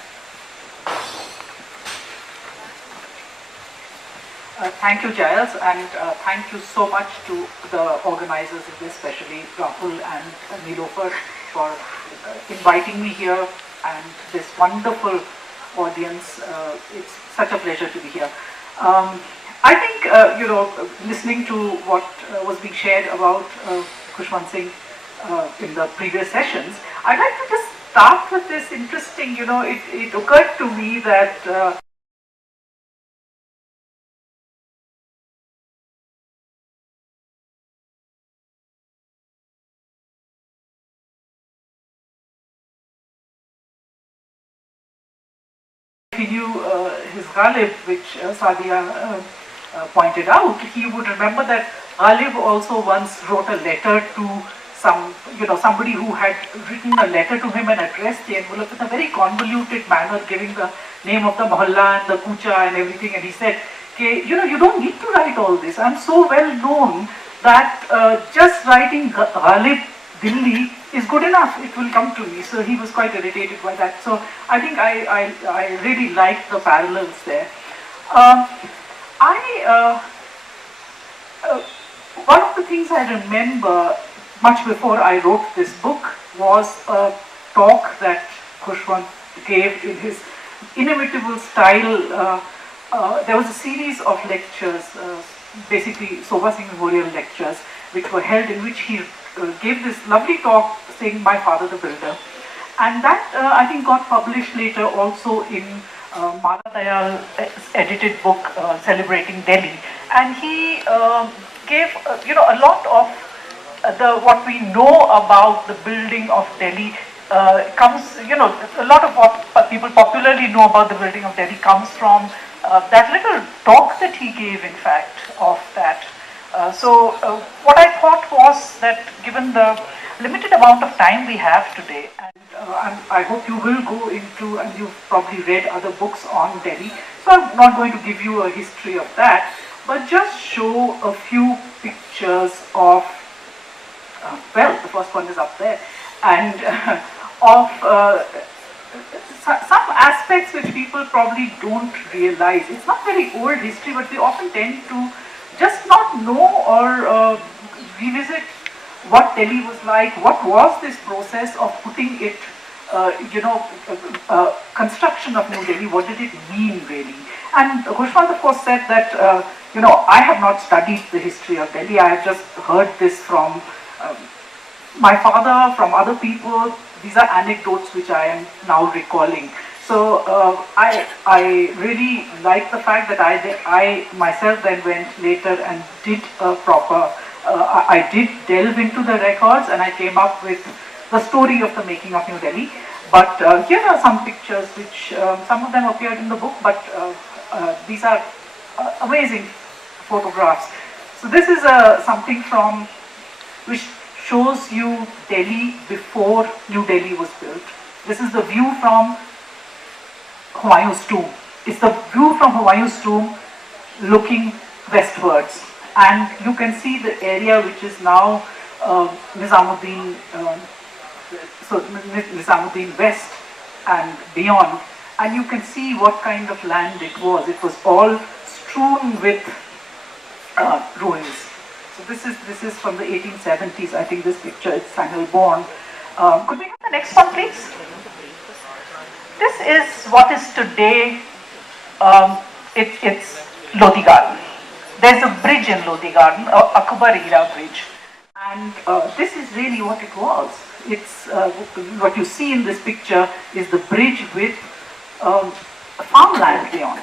Thank you, Giles, and thank you so much to the organizers of this, especially Rahul and Nilofer, for inviting me here and this wonderful audience. It's such a pleasure to be here. I think, listening to what was being shared about Kushwant Singh in the previous sessions, I'd like to just start with this interesting, it occurred to me that he knew his Ghalib, which Sadia pointed out, he would remember that Ghalib also once wrote a letter to somebody who had written a letter to him and addressed the envelope in a very convoluted manner, giving the name of the mohalla and the kucha and everything, and he said, you don't need to write all this. I'm so well known that just writing Ghalib Delhi is good enough, it will come to me. So he was quite irritated by that. So I think I really like the parallels there. One of the things I remember much before I wrote this book was a talk that Kushwant gave in his inimitable style. There was a series of lectures, basically Sobha Singh Memorial lectures, which were held, in which he gave this lovely talk saying "My Father the Builder," and that I think got published later also in Mala Dayal's edited book celebrating Delhi, and he gave a lot of what we know about the building of Delhi comes, you know, a lot of what people popularly know about the building of Delhi comes from that little talk that he gave, in fact, of that. What I thought was that given the limited amount of time we have today, and I hope you will go into, and you've probably read other books on Delhi, so I'm not going to give you a history of that, but just show a few pictures of, well, the first one is up there, and of some aspects which people probably don't realize. It's not very old history, but we often tend to just not know or revisit what Delhi was like, what was this process of putting it, construction of New Delhi, what did it mean really? And Khushwant of course said that, I have not studied the history of Delhi, I have just heard this from my father, from other people. These are anecdotes which I am now recalling. So I really like the fact that I myself then went later and did a proper, I did delve into the records and I came up with the story of the making of New Delhi. But here are some pictures which, some of them appeared in the book, but these are amazing photographs. So this is something from, which shows you Delhi before New Delhi was built. This is the view from Humayun's tomb. It's the view from Humayun's tomb looking westwards. And you can see the area which is now Nizamuddin, Nizamuddin West and beyond. And you can see what kind of land it was. It was all strewn with ruins. So this is from the 1870s. I think this picture is Samuel Bourne. Could we have the next one, please? This is what is today, it's Lodi Garden. There's a bridge in Lodi Garden, Akbar Hira Bridge. And this is really what it was. It's what you see in this picture is the bridge with farmland beyond.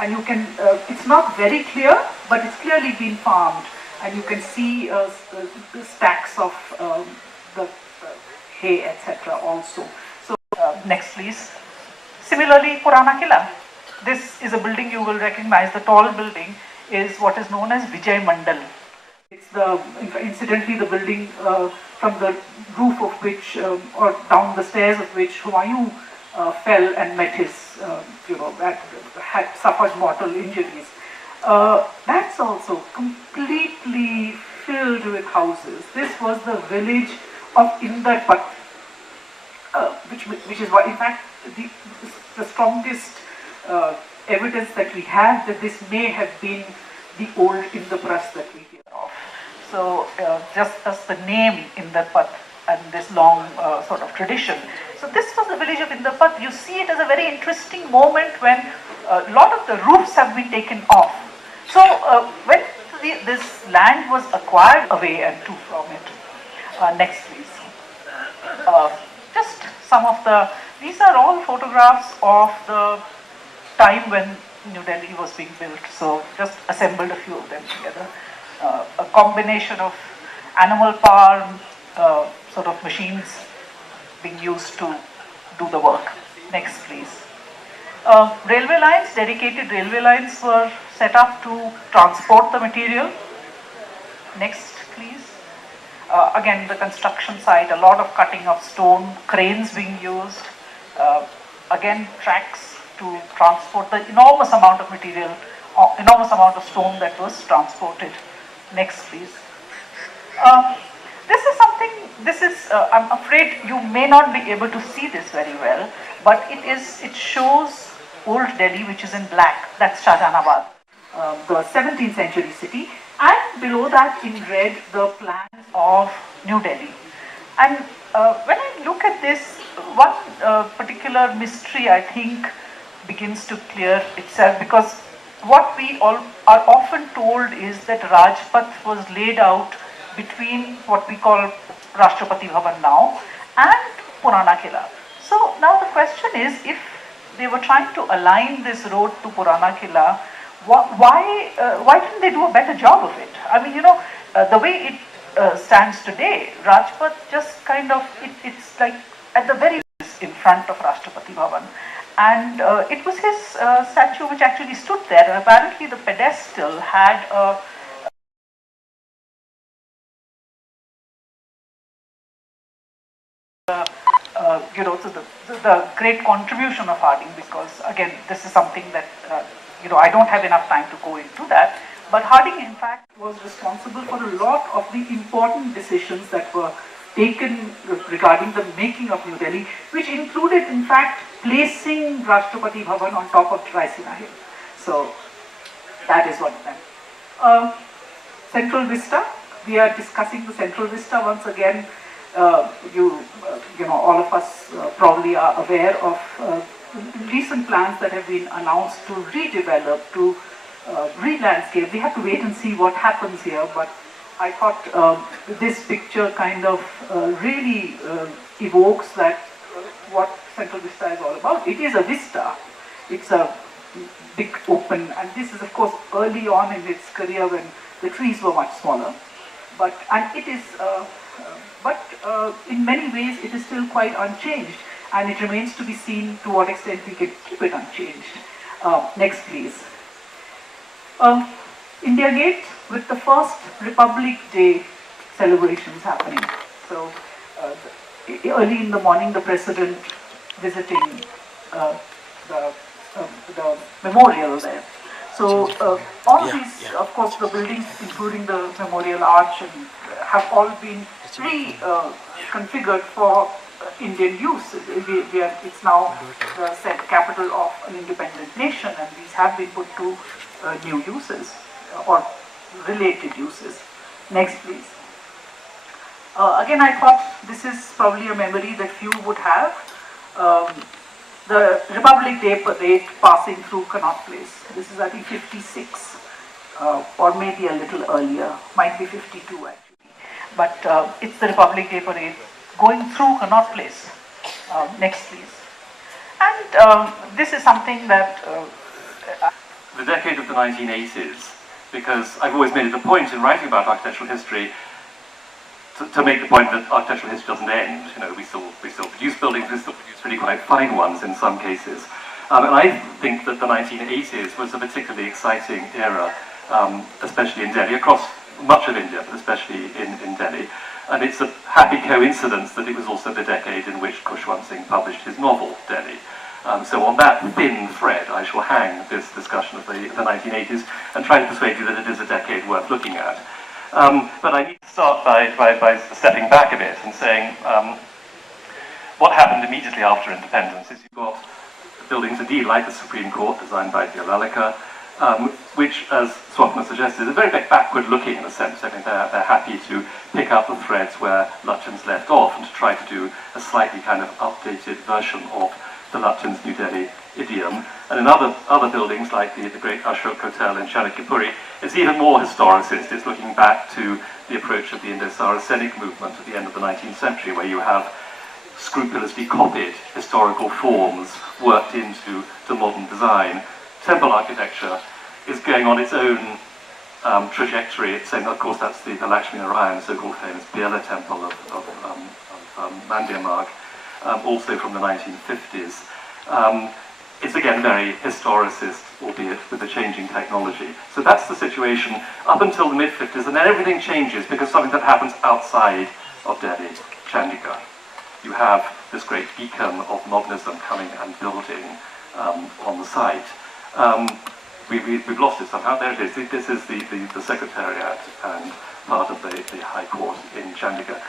And you can, it's not very clear, but it's clearly been farmed. And you can see the stacks of the hay, etc. also. So next please. Similarly, Purana Killa. This is a building you will recognize. The tall building is what is known as Vijay Mandal. It's the, incidentally, the building from the roof of which, or down the stairs of which Humayun fell and met his, had suffered mortal injuries. That's also completely filled with houses. This was the village of Indarpat, which is why, in fact, the strongest evidence that we have that this may have been the old Indraprastha that we hear of. So just as the name Indarpat and this long sort of tradition. So this was the village of Indarpat. You see it as a very interesting moment when a lot of the roofs have been taken off. So when this land was acquired away and took from it. Next please. Just some of the, these are all photographs of the time when New Delhi was being built. So just assembled a few of them together. A combination of animal power, sort of machines being used to do the work. Next please. Railway lines, dedicated railway lines were set up to transport the material. Next please. Again, the construction site, a lot of cutting of stone, cranes being used. Again, tracks to transport the enormous amount of material, enormous amount of stone that was transported. Next please. This is something, this is, I'm afraid you may not be able to see this very well, but it shows Old Delhi, which is in black. That's Shahjahanabad, the 17th century city. And below that in red, the plans of New Delhi. And when I look at this, one particular mystery I think begins to clear itself, because what we all are often told is that Rajpath was laid out between what we call Rashtrapati Bhavan now and Purana Killa. So now the question is, if they were trying to align this road to Purana Killa, why didn't they do a better job of it? I mean, the way stands today, Rajpath just kind of, it's like at the very least in front of Rashtrapati Bhavan. And it was his statue which actually stood there. And apparently the pedestal had a the great contribution of Harding, because again, this is something that, I don't have enough time to go into that. But Harding, in fact, was responsible for a lot of the important decisions that were taken regarding the making of New Delhi, which included, in fact, placing Rashtrapati Bhavan on top of Raisina Hill. So that is one of them. Central Vista. We are discussing the Central Vista once again. All of us probably are aware of recent plans that have been announced to redevelop, to re-landscape. We have to wait and see what happens here, but I thought this picture kind of really evokes that what Central Vista is all about. It is a vista. It's a big open, and this is of course early on in its career when the trees were much smaller. But in many ways it is still quite unchanged, and it remains to be seen to what extent we can keep it unchanged. Next please. India Gate, with the first Republic Day celebrations happening. So early in the morning, the President visiting the memorial there. So all these, of course, the buildings, including the Memorial Arch, have all been reconfigured for Indian use. It's now the said capital of an independent nation, and these have been put to new uses or related uses. Next, please. Again, I thought this is probably a memory that few would have. The Republic Day parade passing through Connaught Place. This is, I think, 56, or maybe a little earlier, might be 52 actually. But it's the Republic Day parade going through Connaught Place. Next, please. And this is something that... the decade of the 1980s, because I've always made it a point in writing about architectural history to make the point that architectural history doesn't end. We still produce buildings, we still produce really quite fine ones in some cases. And I think that the 1980s was a particularly exciting era, especially in Delhi, across much of India, but especially in Delhi. And it's a happy coincidence that it was also the decade in which Khushwant Singh published his novel, Delhi. So on that thin thread, I shall hang this discussion of the 1980s and try to persuade you that it is a decade worth looking at. But I need to start by stepping back a bit and saying what happened immediately after independence is you've got buildings indeed like the Supreme Court, designed by Lalika, which, as Swapna suggested, is very backward looking in a sense. I mean, they're happy to pick up the threads where Lutyens left off and to try to do a slightly kind of updated version of the Lutyens New Delhi idiom. And in other buildings like the great Ashok Hotel in Chanakyapuri, it's even more historicist. It's looking back to the approach of the Indo-Saracenic movement at the end of the 19th century, where you have scrupulously copied historical forms worked into modern design. Temple architecture is going on its own trajectory. It's saying, of course, that's the Lakshmi Narayan, so-called famous Birla temple of Mandya Marg, also from the 1950s. It's again very historicist, albeit with a changing technology. So that's the situation up until the mid-50s, and then everything changes because something that happens outside of Delhi, Chandigarh. You have this great beacon of modernism coming and building on the site. We've lost it somehow. There it is. This is the Secretariat and part of the High Court in Chandigarh.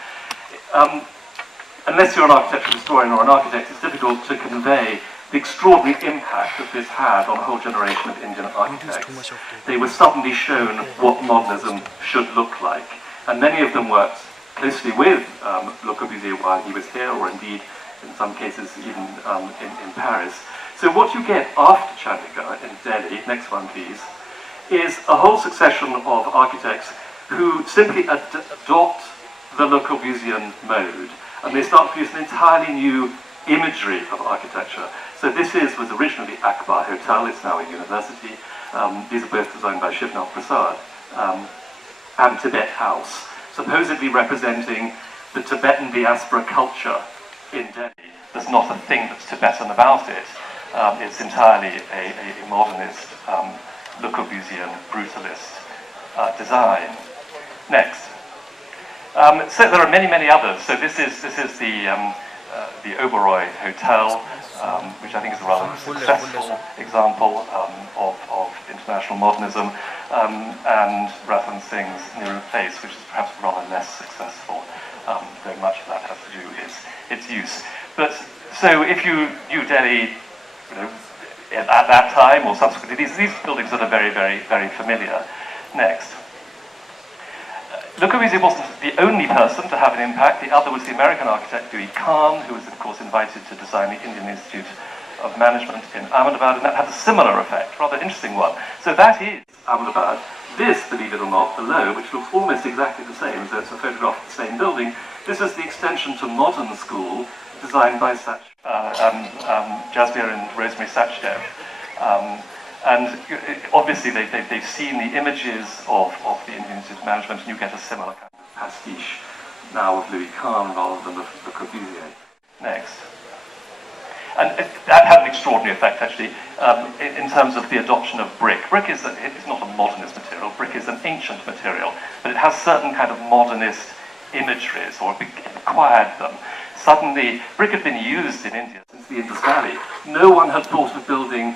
Unless you're an architectural historian or an architect, it's difficult to convey the extraordinary impact that this had on a whole generation of Indian architects. They were suddenly shown what modernism should look like, and many of them worked closely with Le Corbusier while he was here, or indeed, in some cases, even in Paris. So what you get after Chandigarh in Delhi, next one please, is a whole succession of architects who simply adopt the Le Corbusian mode, and they start to produce an entirely new imagery of architecture. So this was originally Akbar Hotel, it's now a university. These are both designed by Shivnath Prasad, and Tibet House. supposedly representing the Tibetan diaspora culture in Delhi. There's not a thing that's Tibetan about it. It's entirely a modernist, Le Corbusian, brutalist design. Next. So there are many, many others. So this is the Oberoi Hotel, which I think is a rather successful example of international modernism, and Tavleen Singh's Nehru Place, which is perhaps rather less successful, though much of that has to do with its use. But so if you knew Delhi, at that time or subsequently, these buildings are very, very, very familiar. Next. Le Corbusier wasn't the only person to have an impact. The other was the American architect Louis Kahn, who was, of course, invited to design the Indian Institute of Management in Ahmedabad, and that had a similar effect, rather interesting one. So that is Ahmedabad. This, believe it or not, below, which looks almost exactly the same, so it's a photograph of the same building, this is the extension to Modern School, designed by Jasbir and Rosemary Sachdev. And obviously they've seen the images of the Indian Institute of Management, and you get a similar kind of pastiche now of Louis Kahn rather than Le Corbusier. Next. And that had an extraordinary effect, actually, in terms of the adoption of brick. Brick is not a modernist material. Brick is an ancient material, but it has certain kind of modernist imageries, or it acquired them. Suddenly, brick had been used in India since the Indus Valley. No one had thought of building,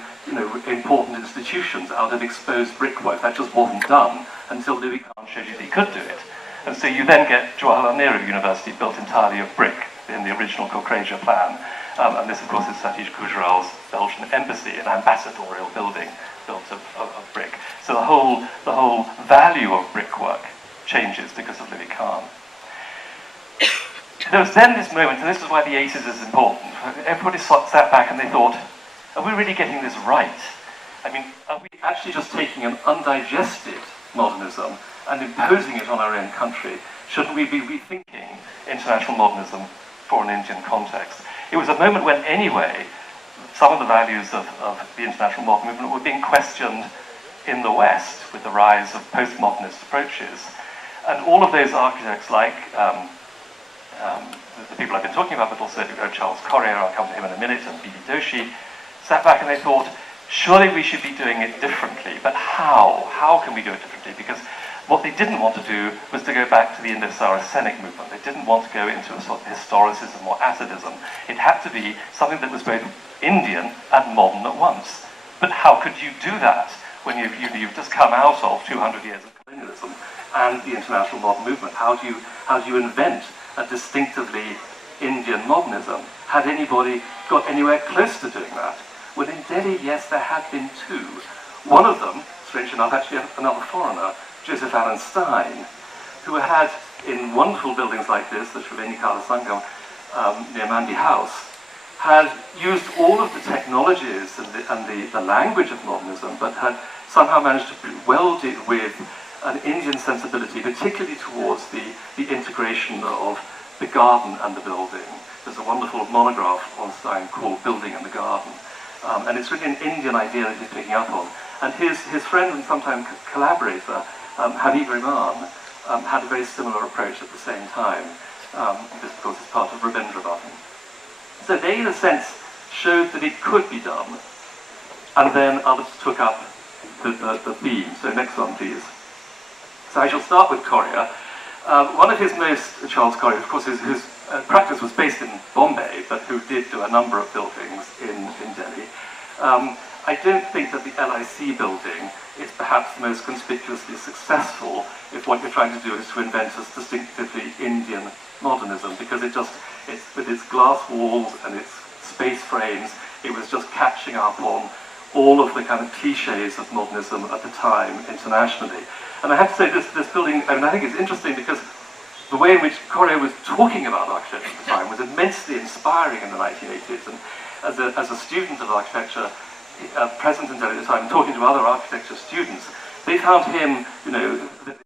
important institutions out of exposed brickwork. That just wasn't done until Louis Kahn showed you that he could do it. And so you then get Jawaharlal Nehru University built entirely of brick in the original Kokreja plan. And this, of course, is Satish Gujral's Belgian embassy, an ambassadorial building built of brick. So the whole value of brickwork changes because of Louis Kahn. There was then this moment, and this is why the 80s is important. Everybody sat back and they thought, are we really getting this right? I mean, are we actually just taking an undigested modernism and imposing it on our own country? Shouldn't we be rethinking international modernism for an Indian context? It was a moment when, anyway, some of the values of the international modern movement were being questioned in the West with the rise of postmodernist approaches. And all of those architects, like the people I've been talking about, but also Charles Correa, I'll come to him in a minute, and B.B. Doshi, sat back and they thought, surely we should be doing it differently, but how? How can we do it differently? Because what they didn't want to do was to go back to the Indo-Saracenic movement. They didn't want to go into a sort of historicism or Asadism. It had to be something that was both Indian and modern at once. But how could you do that when you've just come out of 200 years of colonialism and the international modern movement? How do you invent a distinctively Indian modernism? Had anybody got anywhere close to doing that? Well, in Delhi, yes, there had been two. One of them, strange enough, actually another foreigner, Joseph Allen Stein, who had, in wonderful buildings like this, the Triveni Kala Sangam near Mandi House, had used all of the technologies and the language of modernism, but had somehow managed to weld it with an Indian sensibility, particularly towards the integration of the garden and the building. There's a wonderful monograph on Stein called Building in the Garden. And it's really an Indian idea that he's picking up on. And his friend and sometime collaborator, Habib Rahman, had a very similar approach at the same time. This, of course, is part of Rabindra Bhavan. So they, in a sense, showed that it could be done. And then others took up the theme. So next one, please. So I shall start with Correa. One of his Charles Correa, of course, his practice was based in Bombay, but who did do a number of buildings in Delhi. I don't think that the LIC building is perhaps the most conspicuously successful if what you're trying to do is to invent a distinctively Indian modernism, because with its glass walls and its space frames, it was just catching up on all of the kind of cliches of modernism at the time internationally. And I have to say, this building, I mean, I think it's interesting because the way in which Correa was talking about architecture at the time was immensely inspiring in the 1980s. And as a student of architecture present in Delhi at the time, talking to other architecture students, they found him,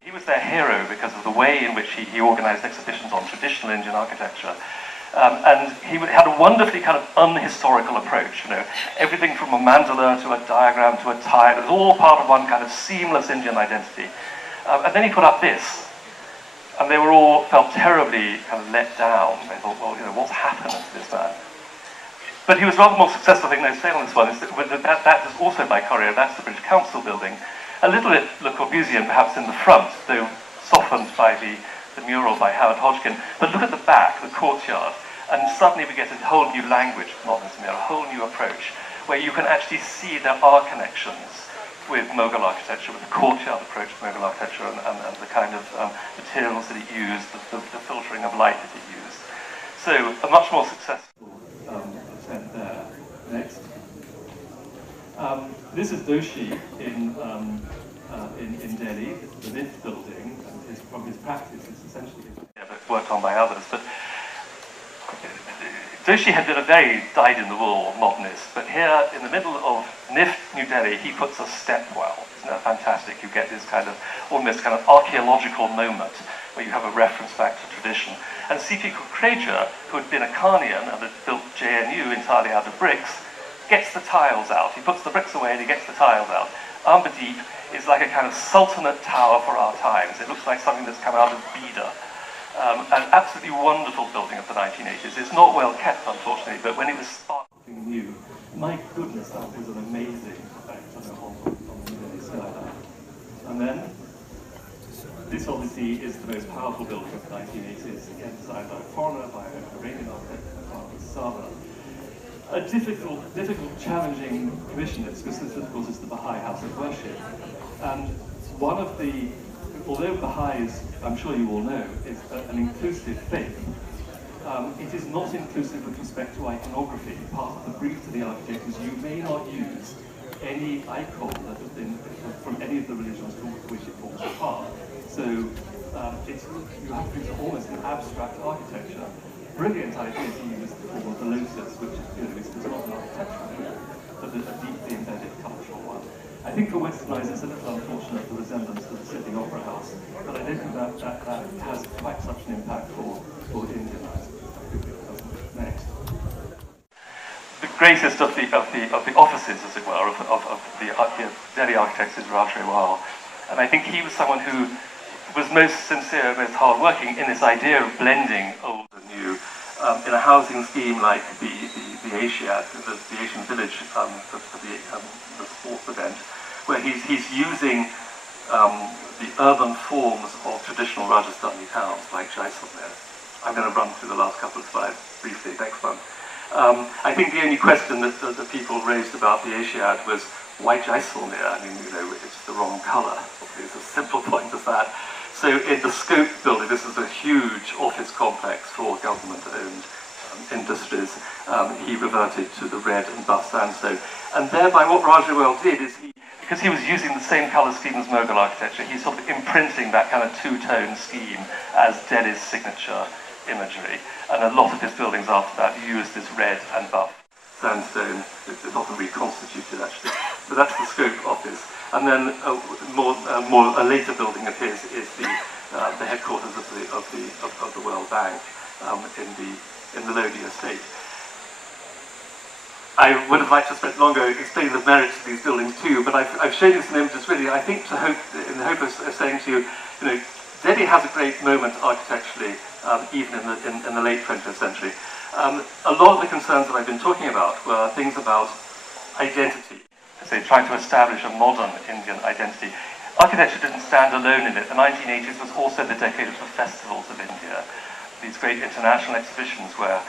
he was their hero because of the way in which he organized exhibitions on traditional Indian architecture. And he had a wonderfully kind of unhistorical approach, everything from a mandala to a diagram to a tile, it was all part of one kind of seamless Indian identity. And then he put up this. And they were all felt terribly kind of let down. They thought, well, what's happened to this man? But he was rather more successful, I think, no sale on this one. That is also by Corio, that's the British Council building. A little bit Le Corbusier, perhaps in the front, though softened by the mural by Howard Hodgkin. But look at the back, the courtyard, and suddenly we get a whole new language of modernism, a whole new approach, where you can actually see there are connections with Mughal architecture, with the courtyard approach of Mughal architecture and the kind of materials that it used, the filtering of light that it used. So a much more successful attempt there. Next. This is Doshi in Delhi, the Lift building, and from his practice, it's essentially worked on by others. But Doshi had been a very dyed-in-the-wool modernist, but here in the middle of NIFT, New Delhi, he puts a stepwell. Isn't that fantastic? You get this kind of, almost kind of archaeological moment where you have a reference back to tradition. And C.P. Kukreja, who had been a Carnian and had built JNU entirely out of bricks, gets the tiles out. He puts the bricks away and he gets the tiles out. Amberdeep is like a kind of sultanate tower for our times. It looks like something that's come out of Bida. An absolutely wonderful building of the 1980s. It's not well kept, unfortunately, but when it was sparkling new, my goodness, that was an amazing effect on the skyline. And then, this obviously is the most powerful building of the 1980s, again designed by a foreigner, by an Iranian architect, Sadia. A difficult, challenging commission, because this, of course, is the Baha'i house of worship. And one of the, although Baha'i is, I'm sure you all know, is an inclusive faith, it is not inclusive with respect to iconography. Part of the brief to the architect is you may not use any icon that has been from any of the religions to which it forms a part. So you have to use almost an abstract architecture. Brilliant idea to use the form of the lotus, which is not an architectural move, but a deeply embedded cultural one. I think for Westernized it's a little unfortunate, the resemblance to the Sydney Opera House, but I don't think that has quite such an impact for Indianized. Next. The greatest of the offices, as it were, of the Delhi architects is Raj Rewal, and I think he was someone who was most sincere, most hard-working in this idea of blending old and new in a housing scheme like the Asiad, the Asian village for the sports event, where he's using the urban forms of traditional Rajasthani towns like Jaisalmer. I'm going to run through the last couple of slides briefly. Next one. I think the only question that the people raised about the Asiad was, why Jaisalmer? I mean, it's the wrong colour. It's a simple point of that. So in the Scope building, this is a huge office complex for government-owned industries. He reverted to the red and buff sandstone. And thereby what Raj Rewal did is because he was using the same colour scheme as Mughal architecture, he's sort of imprinting that kind of two-tone scheme as Delhi's signature imagery. And a lot of his buildings after that used this red and buff sandstone. It's often reconstituted, actually. So that's the Scope office. And then a later building of his is the headquarters of the World Bank in the Lodi estate. I would have liked to spend longer explaining the merits of these buildings too, but I've shown you some images really, I think in the hope of saying to you, Delhi has a great moment architecturally, even in the late 20th century. A lot of the concerns that I've been talking about were things about identity. So trying to establish a modern Indian identity. Architecture didn't stand alone in it. The 1980s was also the decade of the festivals of India. These great international exhibitions where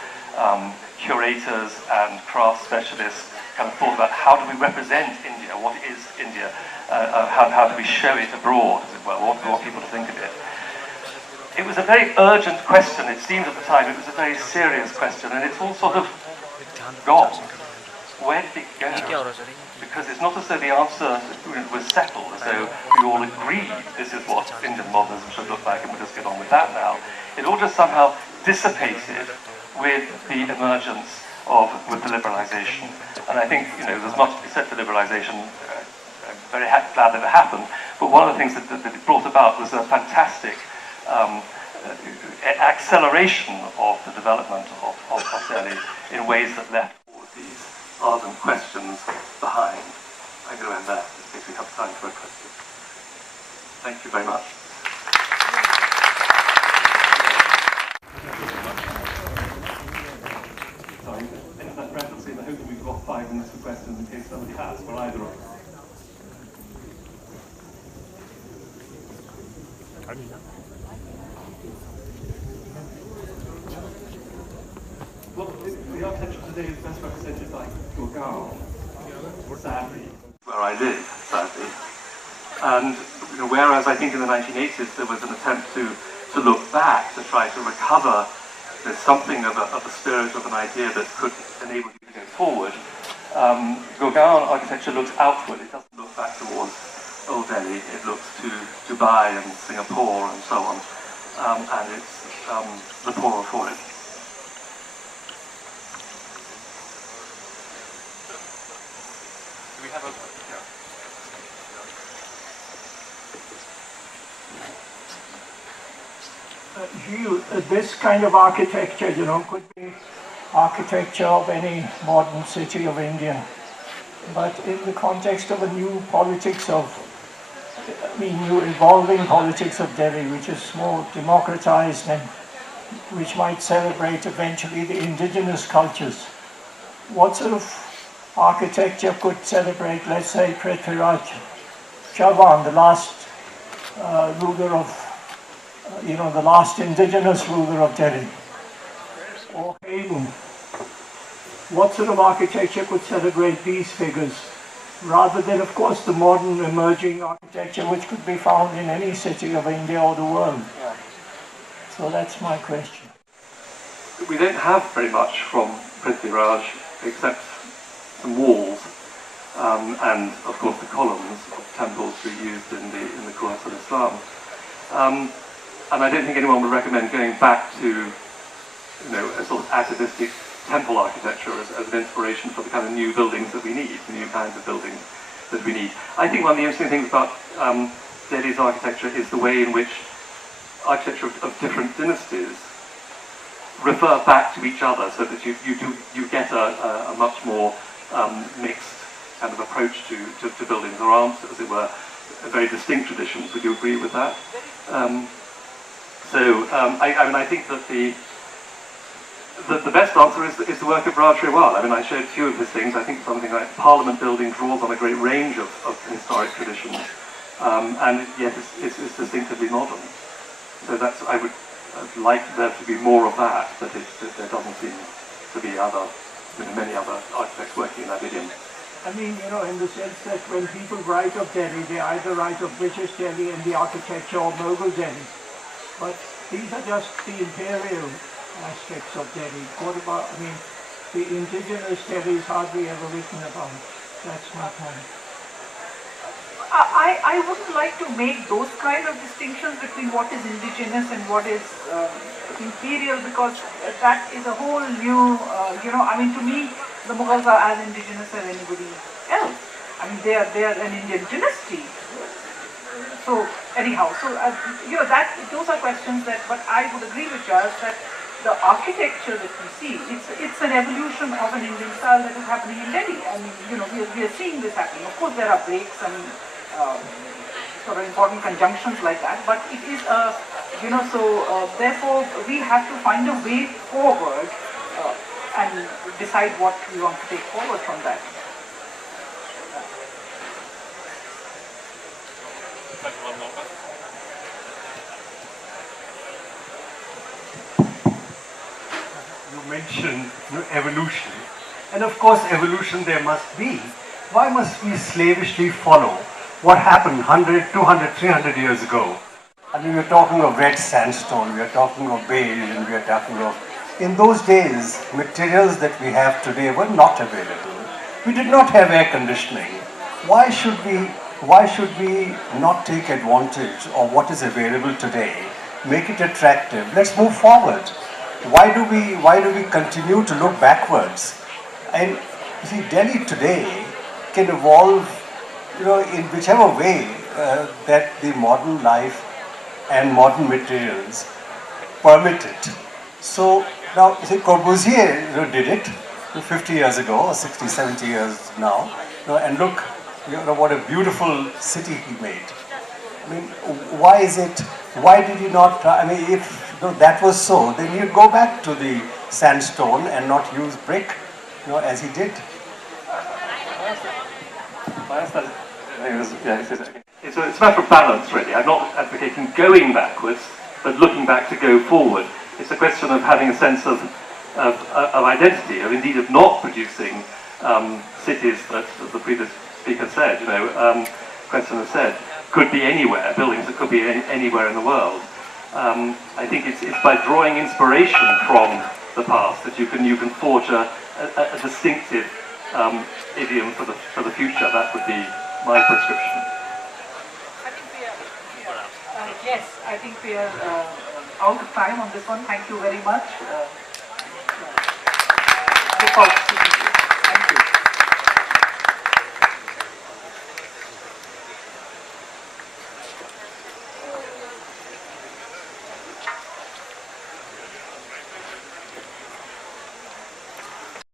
curators and craft specialists kind of thought about how do we represent India, what is India, how do we show it abroad, as it were, what do we want people to think of it. It was a very urgent question, it seemed at the time, it was a very serious question, and it's all sort of gone. Where did it go? Because it's not as though the answer was settled, as though we all agreed this is what Indian modernism should look like and we'll just get on with that now. It all just somehow dissipated with the emergence with the liberalisation. And I think, there's much to be said for liberalisation. I'm very glad that it happened. But one of the things that it brought about was a fantastic acceleration of the development of Delhi in ways that left all of these ardent questions behind. I'm going to end there in case we have time for a question. Thank you very much. Sorry, in that breath of saying, I hope we've got 5 minutes for questions in case somebody has, for either of us. Well, the architecture today is best represented by Gurgaon, sadly, where I live, sadly. And whereas I think in the 1980s there was an attempt to look back, to try to recover something of a spirit of an idea that could enable you to go forward, Gurgaon architecture looks outward. It doesn't look back towards Old Delhi. It looks to Dubai and Singapore and so on, and it's the poorer for it. Do we have a... Gilles, this kind of architecture, could be architecture of any modern city of India. But in the context of a new politics new evolving politics of Delhi, which is more democratized and which might celebrate eventually the indigenous cultures, what sort of architecture could celebrate, let's say, Prithviraj Chauhan, the last ruler of the last indigenous ruler of Delhi, or Hemu? What sort of architecture could celebrate these figures, rather than, of course, the modern emerging architecture which could be found in any city of India or the world? So that's my question. We don't have very much from Prithviraj except some walls and, of course, the columns of temples we used in the KSLITFEST. And I don't think anyone would recommend going back to, a sort of atavistic temple architecture as an inspiration for the kind of new buildings that we need, the new kinds of buildings that we need. I think one of the interesting things about Delhi's architecture is the way in which architecture of different dynasties refer back to each other, so that you get a much more mixed kind of approach to buildings. There aren't, as it were, very distinct traditions. Would you agree with that? I think that the best answer is the work of Raj Rewal. I showed a few of his things. I think something like Parliament Building draws on a great range of historic traditions, and yet it's distinctively modern. So I would like there to be more of that, but there doesn't seem to be many other architects working in that idiom. In the sense that when people write of Delhi, they either write of British Delhi and the architecture or Mughal Delhi. But these are just the imperial aspects of Delhi. What about, the indigenous Delhi is hardly ever written about. That's my point. I wouldn't like to make those kind of distinctions between what is indigenous and what is imperial, because that is a whole new, to me, the Mughals are as indigenous as anybody else. They are an Indian dynasty. So anyhow, those are questions that, but I would agree with Charles that the architecture that we see, it's an evolution of an Indian style that is happening in Delhi. We are seeing this happening. Of course, there are breaks and sort of important conjunctions like that, but it is therefore we have to find a way forward and decide what we want to take forward from that. You mentioned evolution, and of course evolution there must be. Why must we slavishly follow what happened 100, 200, 300 years ago? We're talking of red sandstone, we're talking of beige, and we're talking of... In those days, materials that we have today were not available. We did not have air conditioning. Why should we not take advantage of what is available today, make it attractive? Let's move forward. Why do we continue to look backwards? And you see, Delhi today can evolve, in whichever way that the modern life and modern materials permit it. So now, you see, Corbusier did it 50 years ago, or 60, 70 years now, and look, what a beautiful city he made. Why did he not, if that was so, then you'd go back to the sandstone and not use brick, as he did. It's a matter of balance, really. I'm not advocating going backwards, but looking back to go forward. It's a question of having a sense of identity, of not producing cities that the previous speaker said, questioner said, could be anywhere, buildings that could be anywhere in the world. I think it's by drawing inspiration from the past that you can forge a distinctive idiom for the future. That would be my prescription. Yes, I think we are out of time on this one. Thank you very much. Look forward to